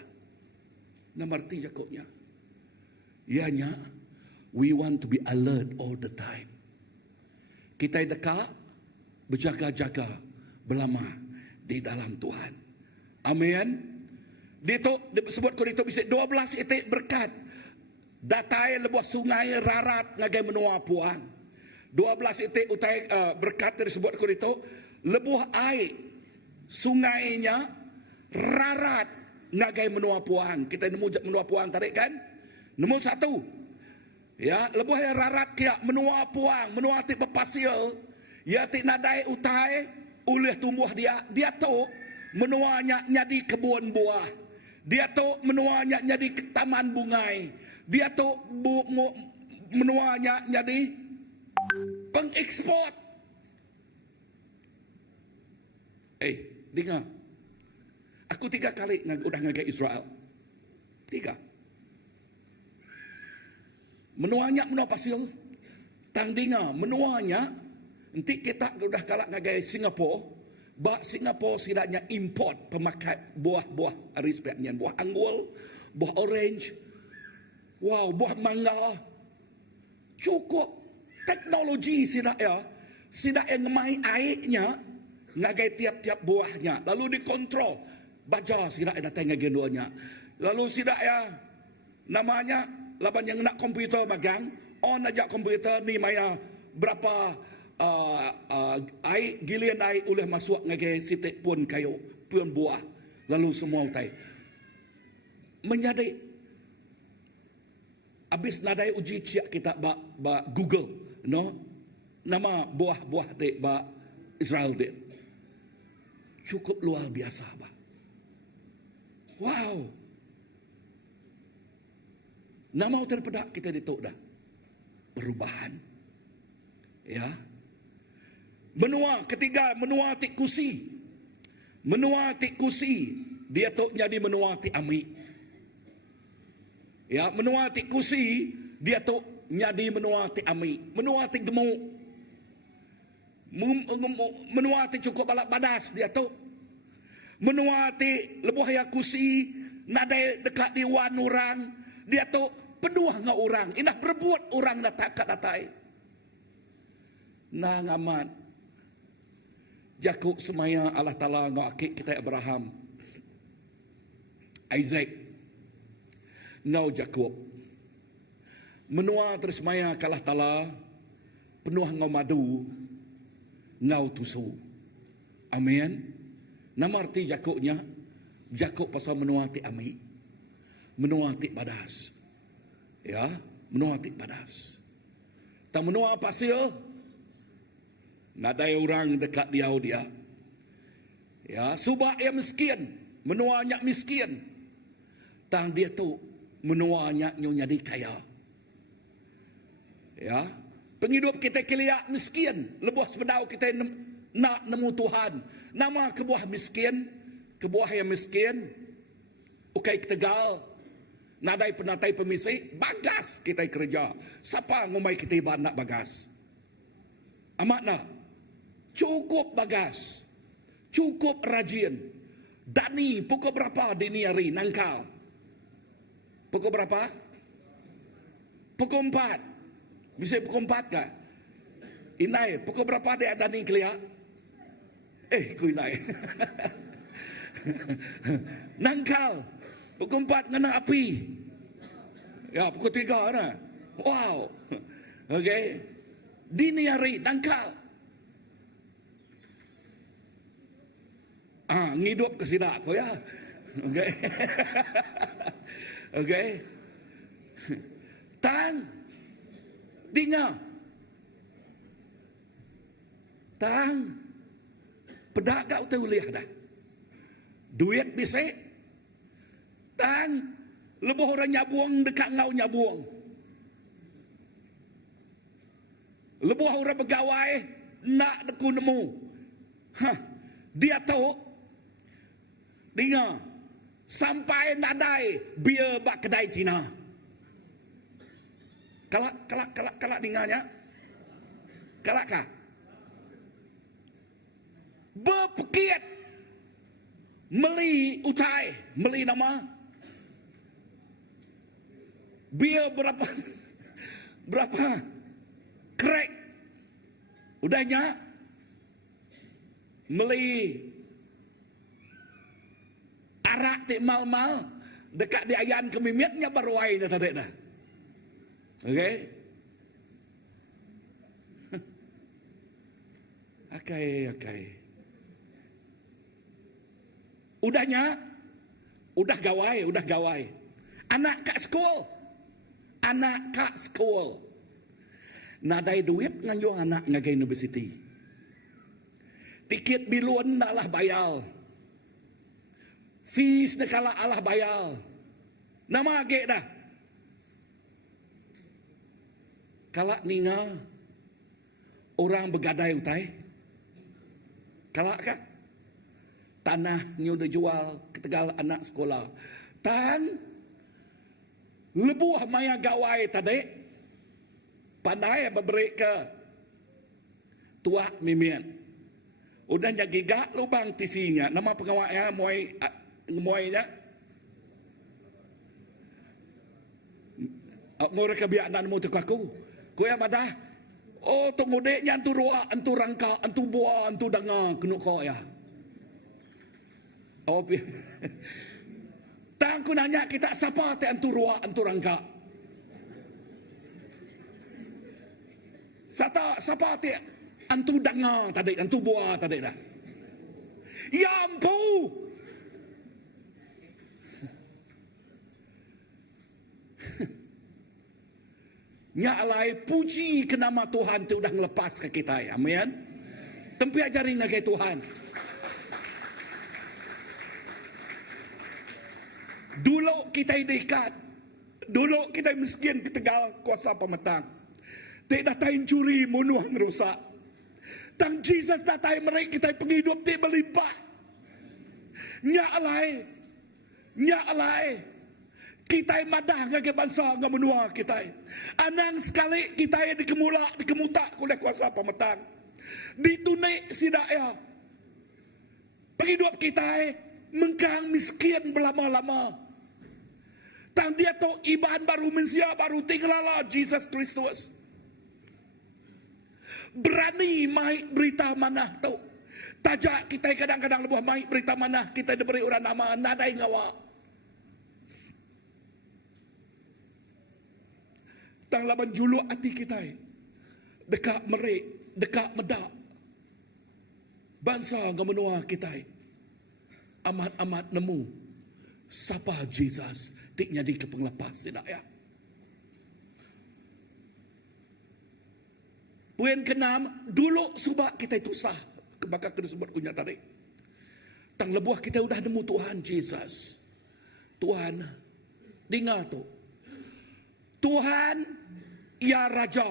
Namarti jakuknya. Ianya, we want to be alert all the time. Kita dekat, berjaga-jaga, berlama di dalam Tuhan. Amin. Dito disebut ko dito bisa 12 itik berkat. Datai lebuh sungai rarat ngagai menua puang. 12 itik utai berkat disebut ko dito lebuh air sungainya rarat ngagai menua puang. Kita nemu menua puang tarik kan? Nemu satu. Ya, lebuh yang rarat kia menua puang, menua tik berpasil. Ya tik nadai utai oleh tumbuh dia tu menuanya jadi kebun buah. Dia tu menuanya jadi taman bungai. Dia tu menuanya jadi pengekspor. Dengar. Aku 3 kali udah ngagai Israel. 3. Menuanya menua pasil. Tang dengar menuanya. Nanti kita udah kalak ngagai Singapura. Bak Singapura sidaknya import pemakai buah-buah aris biaknya. Buah anggur, buah orange. Wow, buah mangga. Cukup teknologi sidak ya. Sidak yang ngemai airnya. Ngagai tiap-tiap buahnya. Lalu dikontrol. Baca sidak yang datang ngagai duanya. Lalu sidak ya. Namanya. Laban yang nak komputer magang. On aja komputer ni maya. Berapa air, gilian air oleh masuk ngagai sitik pun kayu. Pun buah. Lalu semua utai. Menyadai. Habis nadai uji ciak kita ba Google. No? Nama buah-buah dek ba Israel dek. Cukup luar biasa bah. Wow. Nama terpedak kita ditok dah. Perubahan. Ya. Menua ketiga, menua tik kusi. Menua tik kusi. Dia tok jadi menua tik ami. Ya, menua tik kusi. Dia tok jadi menua tik ami. Menua tik gemuk. Menua tik cukup balap badas. Dia tok. Menua tik lebuh ya kusi. Nadai dekat di wan orang. Dia tok peduah ngah orang. Inah berbuat orang datang kat datai. Nang amat. Jakuk semaya Allah Ta'ala ngakik kita Abraham. Isaac. Ngau Jakub. Menua terus maya kalah Ta'ala. Penuh ngau madu. Ngau tusu. Amin. Nama arti Jakuknya. Jakub pasal menua ti ami. Menua ti badas. Ya. Menua ti badas. Tak menua pasil. Nadai orang dekat dia. Ya, subak yang miskin, menuanya miskin. Tang dia tu menuanya nyonya di kaya. Ya, penghidup kita keliak miskin, lebuh sebedau kita nak nemu Tuhan. Nama kebuah miskin, kebuah yang miskin. Ukai Tegal, nadai penatai pemisik, bagas kita kerja. Siapa ngomai kita iban nak bagas? Amat nak. Cukup bagas. Cukup rajin. Dani pukul berapa dini hari nangkal? Pukul berapa? Pukul 4. Bisa pukul 4 kah? Inai, pukul berapa dia Dani kelia? Ku inai. Nangkal. Pukul 4 ngena api. Ya, pukul 3 na. Wow. Okey. Dini hari nangkal. Ngidup ke sida ko ya. Okey. Okey. Tan dinga. Tang pedak gak utai uliah dah. Duit bisik. Tang lebuh orang nyabuang dekat ngau nyabuang. Lebuh orang pegawai nak deku nemu. Dia tahu dengar sampai nadai biar bak kedai Cina. Kalak dengarnya. Kalak kah? Berpikir meli utai, meli nama biar berapa krek udahnya meli arak tik mal-mal dekat di ayan kemimitnya baru ai dah tadi dah. Okey. Akai. Udahnya, udah gawai. Anak kat sekolah. Nadai duit nganjung anak ngagai universiti. Tiket biluan naklah bayar. Fees nak alah bayar. Nama agak dah. Kalak ninga orang bergadai utai. Kalak kan? Tanah nyu dah jual ke Tegal anak sekolah. Tan lebuh maya gawai tadi. Pandai berberi ke tuak mimian. Udah gigak lubang tisinya. Nama pengawalnya muainya. Ngorek kebianan mu tukaku. Kuya madah. Oh tunggu deknya antu ruak, antu rangka, antu buah, antu danga kenu kau ya. Oh, tangku nanya kita siapa te antu ruak, antu rangka. Siapa te antu danga tadi, antu buah tadi dah. Ya ampun. Nya alai puji ke nama Tuhan tu dah ngelepas ke kita ya. Amin. Tempi ajari ngagai Tuhan. Dulu kita dekat. Dulu kita miskin ke Tegal kuasa pemetang. Tidak datain curi, munuh, merusak. Tang Jesus datai mereka kita penghidup ti berlimpah. Nya alai. Kita madah ngagai bangsa ngam menua kita. Anang sekali kita dikemutak oleh kuasa pemetang. Ditunai sidaya. Penghidup kita mengkang miskin berlama-lama. Tang dia tu iban baru mensia baru tinggallah Jesus Kristus. Berani mai berita mana tu. Tajak kita kadang-kadang lebuh mai berita mana kita diberi orang nama nadai ngawa. Tang laban julu hati kita. Dekat merek, dekat medak. Bangsa ngamenua kita. Amat-amat nemu. Sapa Jesus. Tiknya di kepenglepas tidak ya. Puan keenam, dulu subak kita itu sah. Kebakar kena sebut kunyat tadi. Tang lebuah kita udah nemu Tuhan Jesus. Tuhan, dengar tu. Tuhan, ya Raja.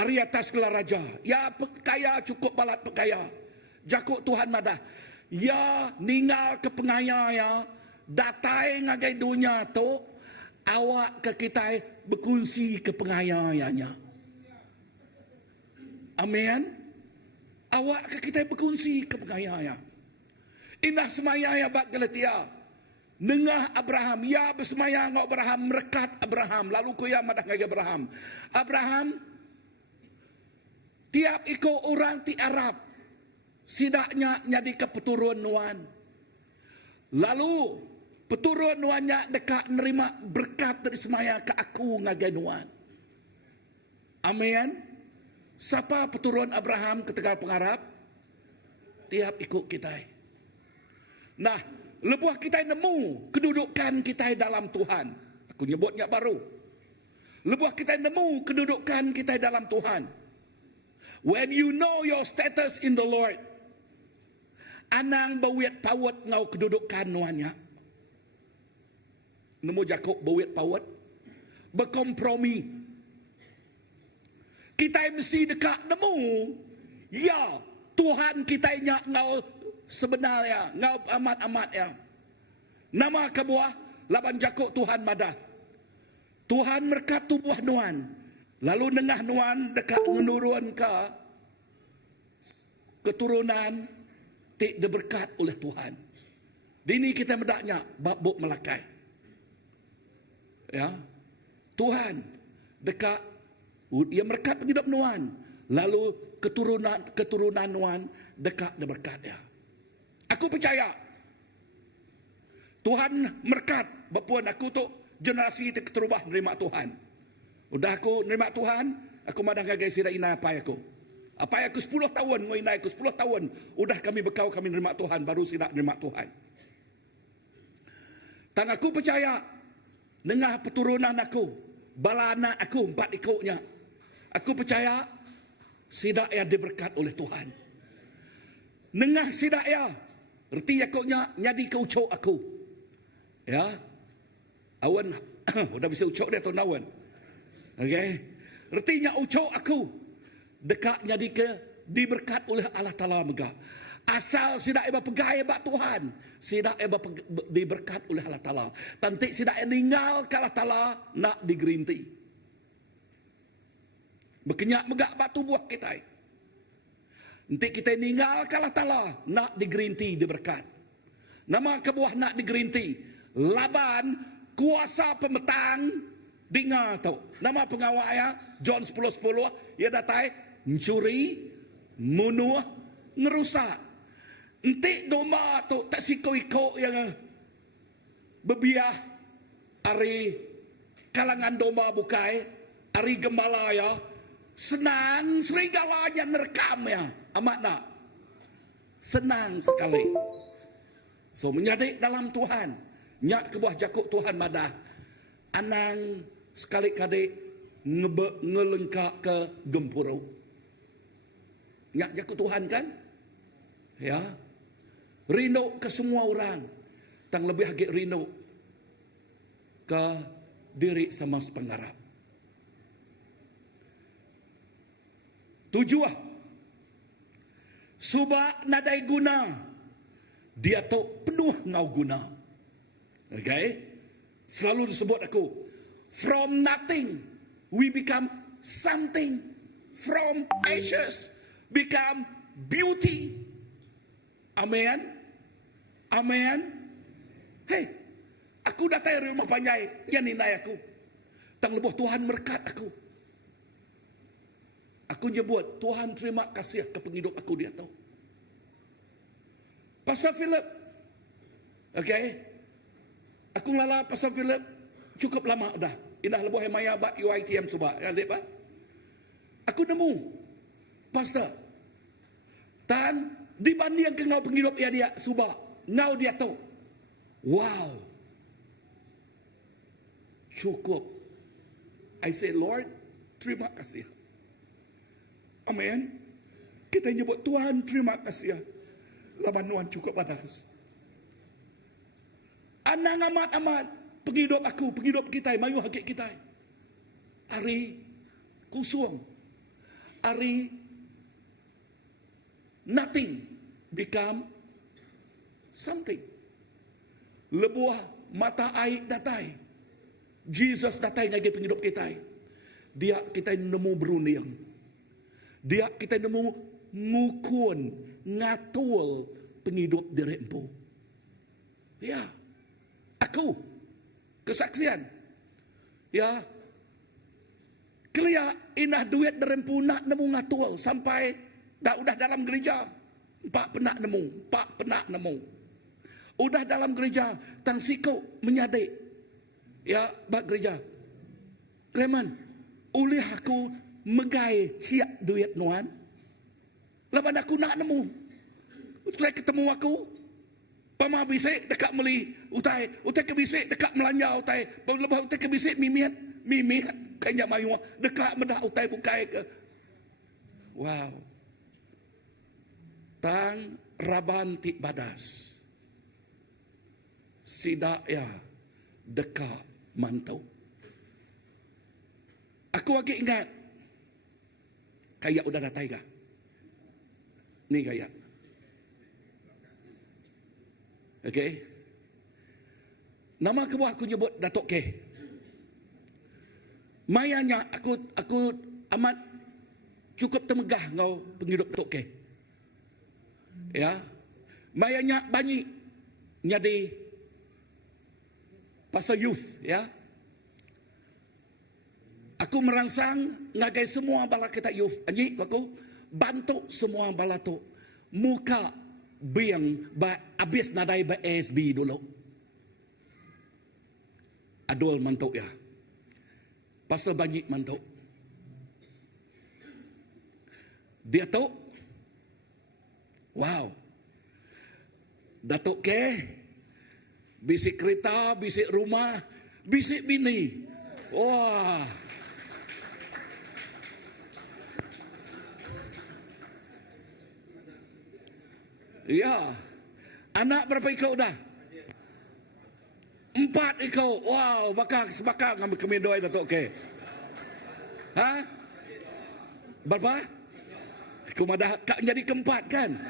Ari atas gelar Raja. Ya kaya cukup balat pekaya. Jakuk Tuhan madah. Ya ninggal ke pengaya ya. Datai ngagai dunia tu. Awak ke kita berkongsi ke pengayaannya. Amin. Awak ke kita berkongsi ke pengayaannya. Indah semaya ya bak Galatia. Nengah Abraham. Ya bersemaya ngau Abraham. Merekat Abraham. Lalu kuya madah ngagai Abraham. Abraham. Tiap ikut orang ti Arab. sidaknya jadi ke peturunan. Lalu peturunuannya dekat nerima berkat dari semaya ke aku ngagai nuan. Amin. Siapa peturun Abraham ke tegal pengarap? Tiap ikut kita. Nah, lebuah kita nemu kedudukan kita dalam Tuhan. Aku nyebutnya baru. Lebuah kita nemu kedudukan kita dalam Tuhan. When you know your status in the Lord, anang bawit pawat ngau kedudukan nuannya. Nemu Jakob bawit pawat, berkompromi. Kita mesti dekat nemu, ya Tuhan kita ngau sebenarnya, ngau amat-amatnya. Nama kebuah laban Jakob Tuhan madah. Tuhan merkat tubuh nuan. Lalu nengah nuan dekat menurun ke keturunan tik diberkat oleh Tuhan. Dini kita mendaknya babuk melakai. Ya. Tuhan dekat ia merkat penghidup nuan. Lalu keturunan nuan dekat diberkatnya. Aku percaya Tuhan merkat bapuan aku tu generasi itu terubah nerima Tuhan. Udah aku nerima Tuhan, aku madah ngagai sida ina apa aku. Apa aku 10 tahun ngoinai aku 10 tahun udah kami bekau kami nerima Tuhan baru sida nerima Tuhan. Tang aku percaya nengah peturunan aku, balana aku 4 ikutnya. Aku percaya sida ya diberkat oleh Tuhan. Nengah sida ya erti akuknya nyadi ke ucok aku. Ya. Awan udah bisa ucok dia tu nawan. Okey. Artinya ucok aku dekatnya diberkat oleh Allah Taala mega. Asal sidak eba pegai bak Tuhan, sidak eba diberkat oleh Allah Taala. Tantik sidak ninggal ke Allah Taala nak digerinti. Berkenyak megak bak tubuh kita. Nanti kita ninggal ke Allah Taala nak digerinti diberkat. Nama kebuah nak digerinti. Laban kuasa pemetang dengar tu. Nama pengawalnya John 10:10 ia datai mencuri, membunuh, ngerusak. Entik domba tu tak siko-iko yang berbiah hari kalangan domba bukai, hari gembala ya. Senang serigalanya nerekam ya. Amat nak. Senang sekali. So menyadik dalam Tuhan. Nyak ke buah Jakob Tuhan madah. Anang sekali-kali ngelengkak ke gempurau. Nyak Jakob Tuhan kan? Ya. Rindu ke semua orang. Tang lebih agak rindu ke diri sama sepengarap. Tujuan. Subak nadai guna. Dia tu penuh ngau guna. Okay? Selalu disebut aku. From nothing, we become something. From ashes, become beauty. Amen. Amen. Hey, aku datang dari rumah panjai. Yang nilai aku. Tang lebuh Tuhan berkat aku. Aku nyebut, Tuhan terima kasih ke penghidup aku dia tahu. Pastor Philip. Okay. Aku lala Pastor Philip cukup lama dah. Indah lebuh maya bak UITM subak. Ya, lihat ba? Aku nemu. Pastor. Dan dibanding ke ngau penghidup dia subak. Ngau dia tahu. Wow. Cukup. I say, Lord, terima kasih. Amen. Kita nyebut Tuhan terima kasih. Laban Tuhan cukup panas. Anang amat-amat penghidup aku, penghidup kita, mayu hakik kita. Ari kusung. Ari nothing become something. Lebuah mata air datai. Jesus datai ngagi penghidup kita. Dia kita nemu berunding. Dia kita nemu ngukun, ngatul penghidup diri empu. Ya. Aku kesaksian. Ya. Kelia inah duit dari empu nak nemu ngatul sampai dah udah dalam gereja. Empat penak nemu. Udah dalam gereja, tang sikau menyadik. Ya, bak gereja. Kreman, ulih aku megai ciak duit nuan. Laban aku nak nemu. Utai ketemu aku. Pama bisik dekat meli. Utai kebisik dekat melanja utai. Lepas utai kebisik mimiat. Kayaknya mayu. Dekat medah utai bukai ke. Wow. Tang raban ti badas. Sidak ya dekat mantau. Aku lagi ingat. Kayak udah datai kah? Ni kayak. Okay. Nama kebuah aku nyebut Datuk K. Mayanya aku amat cukup temegah ngau penghidup Datuk K. Ya. Mayanya banyak nyadi pasal youth, ya. Aku merangsang ngagai semua bala kita youth. Anjing aku bantu semua bala tu muka biang habis nadai ba ASB dulu. Adol mantuk ya. Pasal banyak mantuk. Dia tu wow. Datuk ke bisik kereta, bisik rumah, bisik bini. Wah. Ya. Anak berapa ikut dah? 4 ikut. Wow, sebakar ngambil kemendoi Datuk K. Ha? Berapa? Aku madah kak jadi keempat kan?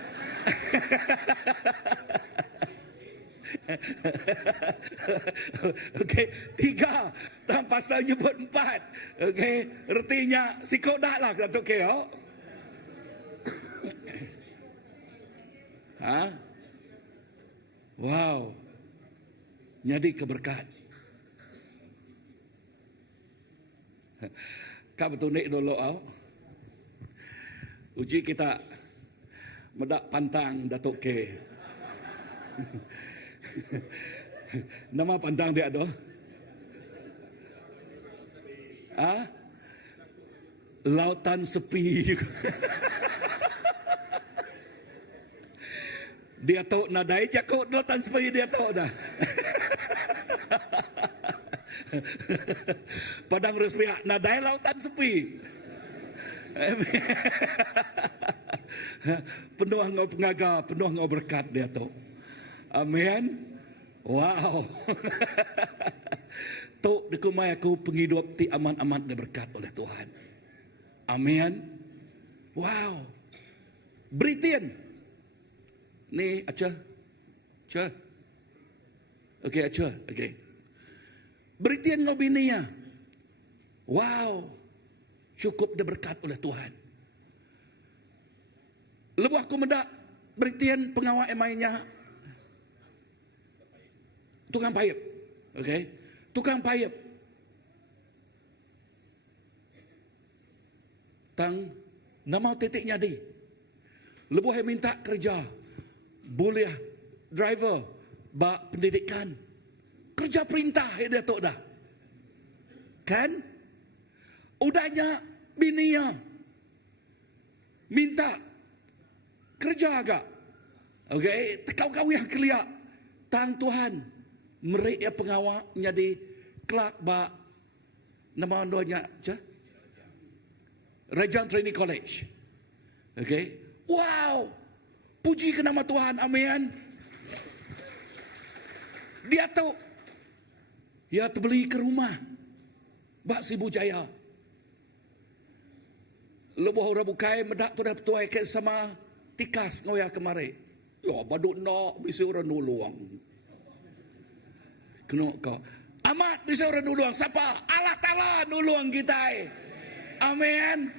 Okey, 3 tanpa pasal nyebut 4. Okey, artinya sikok dah lah Datuk K. Oh? Ha? Wow. Jadi keberkat. Kau betul nik dulu au. Uji kita medak pantang Datuk K. Nama pantang dia tu? Ah? Lautan sepi. Dia tahu nadai jakut lautan sepi dia tahu dah. Padang Rusbiak nadai lautan sepi. Penuh ngau pengaga, penuh ngau berkat dia tu. Amin. Wow. Tok dekumai aku penghidup ti aman-aman berkat oleh Tuhan. Amin. Wow. Britain. Ni Aceh. Okey Aceh. Okey. Britain ngau bini ya. Wow. Cukup berkat oleh Tuhan. Lepas aku mendak Britain pengawal MI-nya tukang payap. Okey. Tukang payap. Tang nama titiknya di. Lepas minta kerja. Boleh driver bak pendidikan. Kerja perintah dia tok dah. Kan? Udahnya bininya minta kerja agak. Okey, tekau-kau yang kelia. Tang Tuhan mereka pengawal jadi kelak bak nama ondonya je. Regent Training College. Okey. Wow. Puji ke nama Tuhan. Amin. Dia tahu. Dia terbeli ke rumah. Bak Sibu Jaya. Lebuh orang bukai medak tu dah tuai ke sama tikas ngoya kemari. Ya baduk nak bisa orang nulung. Kena kau. Amat bisa orang nulung. Siapa? Allah Ta'ala nulung kita. Amin.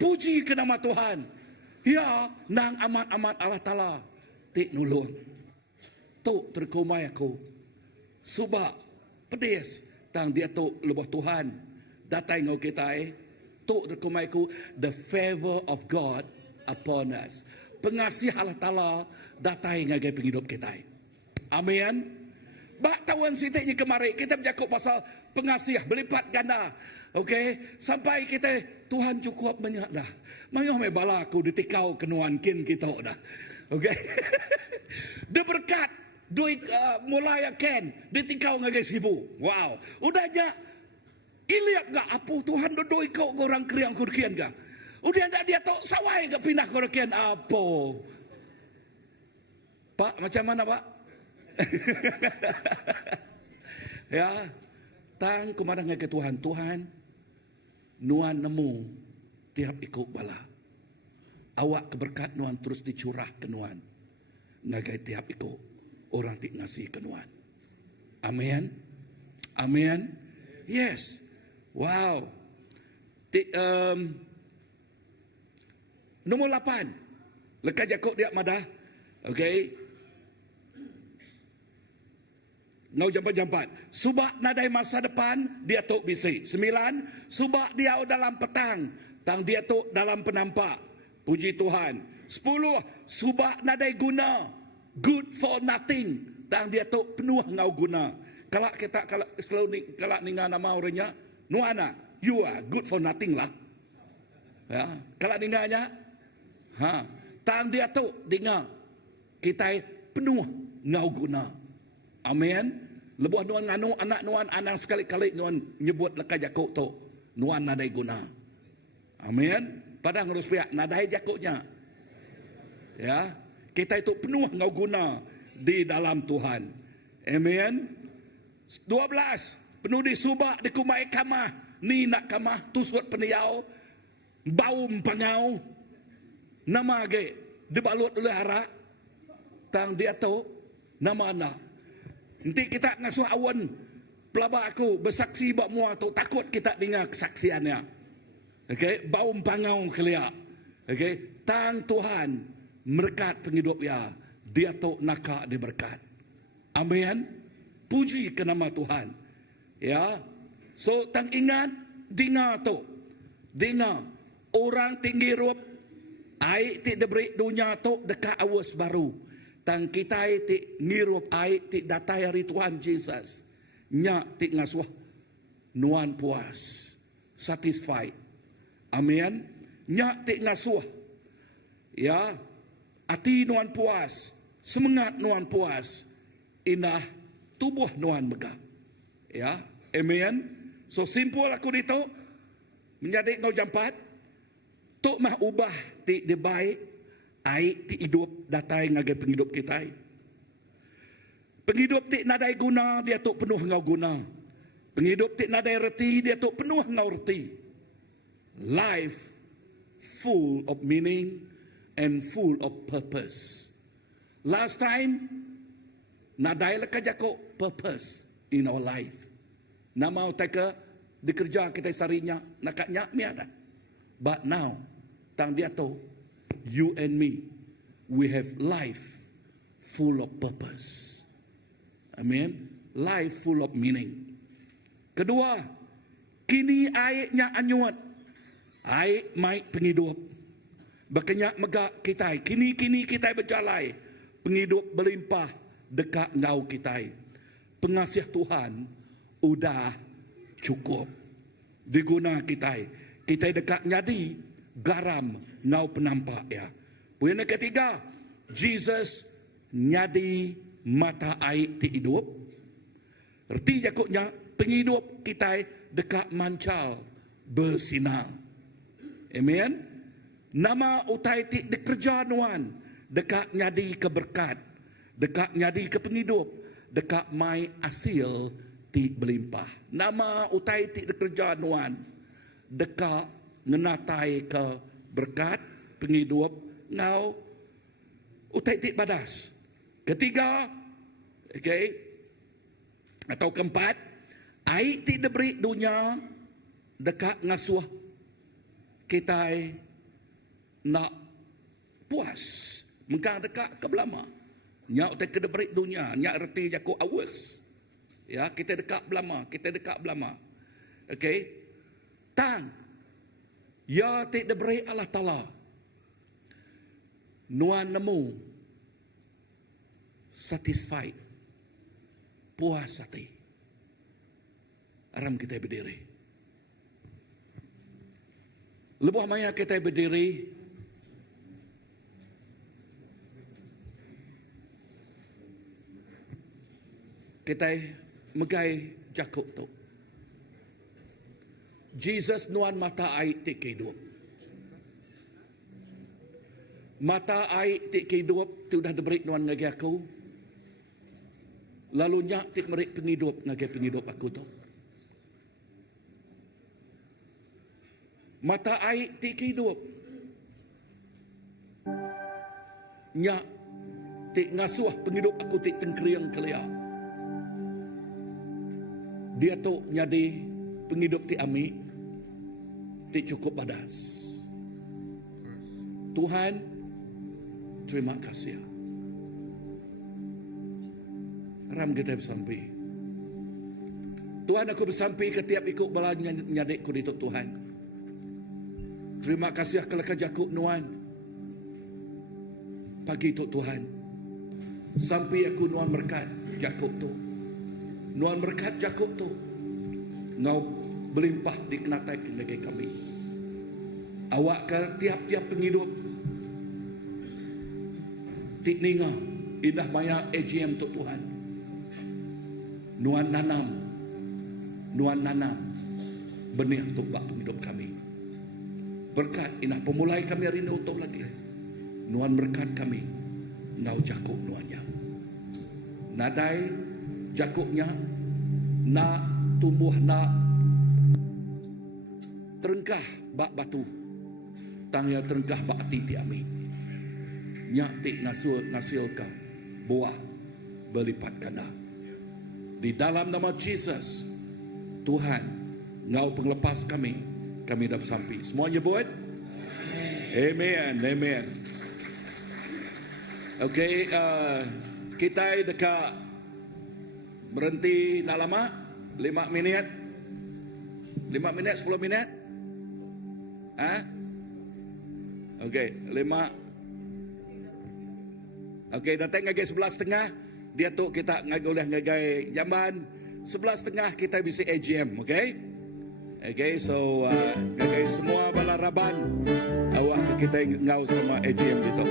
Puji ke nama Tuhan. Ya, nang amat-amat Allah Ta'ala tik nulung. Tok terkumai aku. Subak pedis tang dia tok lebah Tuhan datai ngau kita tok terkumai aku the favor of God upon us. pengasih Allah Ta'ala datai ngagai penghidup kita. Amin. Bak tahun sitiknya kemarin kita bercakap pasal pengasih berlipat ganda. Okey, sampai kita Tuhan cukup banyak dah. Mayuh me bala aku ditikau kenuan kin kita dah. Okey. Dia berkat duit mulai ken ditikau ngagai sibu. Wow. Udahnya iliap gak apa Tuhan doi kau orang kriang kurkian gak. Udah ndak dia tok sawai gak pindah kurkian apa. Pak macam mana Pak? Ya, tang kumadang ke Tuhan, Tuhan nuan nemu tiap ikut bala. Awak keberkat nuan terus dicurah ke nuan. Ngagai tiap ikut orang tik ngasih ke nuan. Amin. Amin. Yes. Wow. Nombor 8. Lekas jakok dia madah. Okay. Ngau jampat-jampat. Subak nadai masa depan, dia tok bisik. 9. Subak dia dalam petang, tang dia tok dalam penampak. Puji Tuhan. 10. Subak nadai guna, good for nothing, tang dia tok penuh ngau guna. Kalau kita selalu kalau ninga nama orangnya, nuana, you are good for nothing lah. Ya, kalau ninganya, tang dia tok dengar kita penuh ngau guna. Amin. Lebuh nuan nganu anak nuan anang sekali-kali nuan nyebut lekas jakuk tu. Nuan nadai guna. Amin. Padang harus pihak nadai jakuknya. Ya. Kita itu penuh ngau guna di dalam Tuhan. Amin. 12. Penuh disubak dikumai kamah. Ni nak kamah tusut peniau. Baum pangau. Nama ge dibalut oleh harak. Tang dia tu nama anak. Nanti kita ngasuh awan pelaba aku bersaksi bak mua tu takut kita dengar kesaksiannya. Okey, baum pangau keliak. Okey, tang Tuhan berkat penghidup ya. Dia tu nakak diberkat. Amin. Puji ke nama Tuhan. Ya. So tang ingat dengar tu. Dengar orang tinggi rup ai ti diberi dunia tu dekat awas baru. Tang kita ti ngirup ai ti datai hari Tuhan Jesus. Nya ti ngasuh nuan puas. Satisfied. Amin. Nya ti ngasuh. Ya. Ati nuan puas. Semangat nuan puas. Inah tubuh nuan megah. Ya. Amin. So simple aku dito. Menjadi ngau jampat. Tok mah ubah ti dibaik. Ai ti hidup datai ngagai penghidup kita. Penghidup ti nadai guna dia tok penuh ngau guna. Penghidup ti nadai reti dia tok penuh ngau reti. Life full of meaning and full of purpose. Last time nadai leka jako purpose in our life. Nama utaka dikerja kita sarinya nakaknya miada. But now tang dia tu you and me, we have life full of purpose. Amen. Life full of meaning. Kedua, kini airnya anyuat. Air mai penghidup. Berkenyak megak kita. Kini kita berjalai. Penghidup berlimpah dekat ngau kita. Pengasih Tuhan udah cukup. Diguna kita. Kita dekat nyadi garam ngau penampak ya. Poin yang ketiga, Jesus nyadi mata air ti hidup. Erti jakutnya penghidup kita dekat mancal bersinar. Amen. Nama utai ti dikerja nuan dekat nyadi keberkat, dekat nyadi ke penghidup, dekat mai hasil ti berlimpah. Nama utai ti dikerja nuan dekat ngenatai ke berkat penghidup ngau utai ti badas. Ketiga, okey, atau keempat, ai ti diberi dunia dekat ngasuh kita nak puas mengkang dekat ke belama. Nya utai ke diberi dunia, nya reti jaku awas. Ya, kita dekat belama, okey. Tang ya ti diberi Allah Taala nuan nemu satisfied, puas hati. Aram kita berdiri. Lebuh maya kita berdiri. Kita megai Jakub tu. Jesus nuan mata air ti kehidup. Mata air ti kehidup tu dah diberi nuan ngagi aku. Lalu nyak ti merik penghidup ngagi penghidup aku tu. Mata air ti kehidup. Nyak ti ngasuh penghidup aku ti tengkeriang kelia. Dia tu nyadi penghidup ti ami ti cukup badas. Tuhan, terima kasih. Ram kita bersampai. Tuhan, aku bersampai ketiap ikut bala nyadik ku dituk Tuhan. Terima kasih kalau Jakub nuan. Pagi tu Tuhan. Sampai aku nuan berkat Jakub tu. Nuan berkat Jakub tu. Ngau berlimpah di kenatai negeri kami. Awak ke tiap-tiap penghidup. Tik ninga. Indah maya AGM tu Tuhan. Nuan nanam. Nuan nanam. Benih untuk bak penghidup kami. Berkat inah pemulai kami hari ini untuk lagi. Nuan berkat kami. Ngau Jakub nuannya. Nadai Jakubnya nak tumbuh nak terengkah bak batu. Tangya terengkah bak titi amin. Nyak tik ngasilkan buah berlipat ganda. Di dalam nama Jesus, Tuhan, ngau penglepas kami dah bersampai. Semuanya buat? Amen. Amen. Okey, kita dekat berhenti nak lama? 5 minit? 5 minit, 10 minit? Okey, 5. Okey, datang ngagai 11.30. Dia tu kita ngagai jamban. 11.30 kita bisa AGM, okey? Okey, so ngagai semua balaraban. Awak kita ngau sama AGM gitu.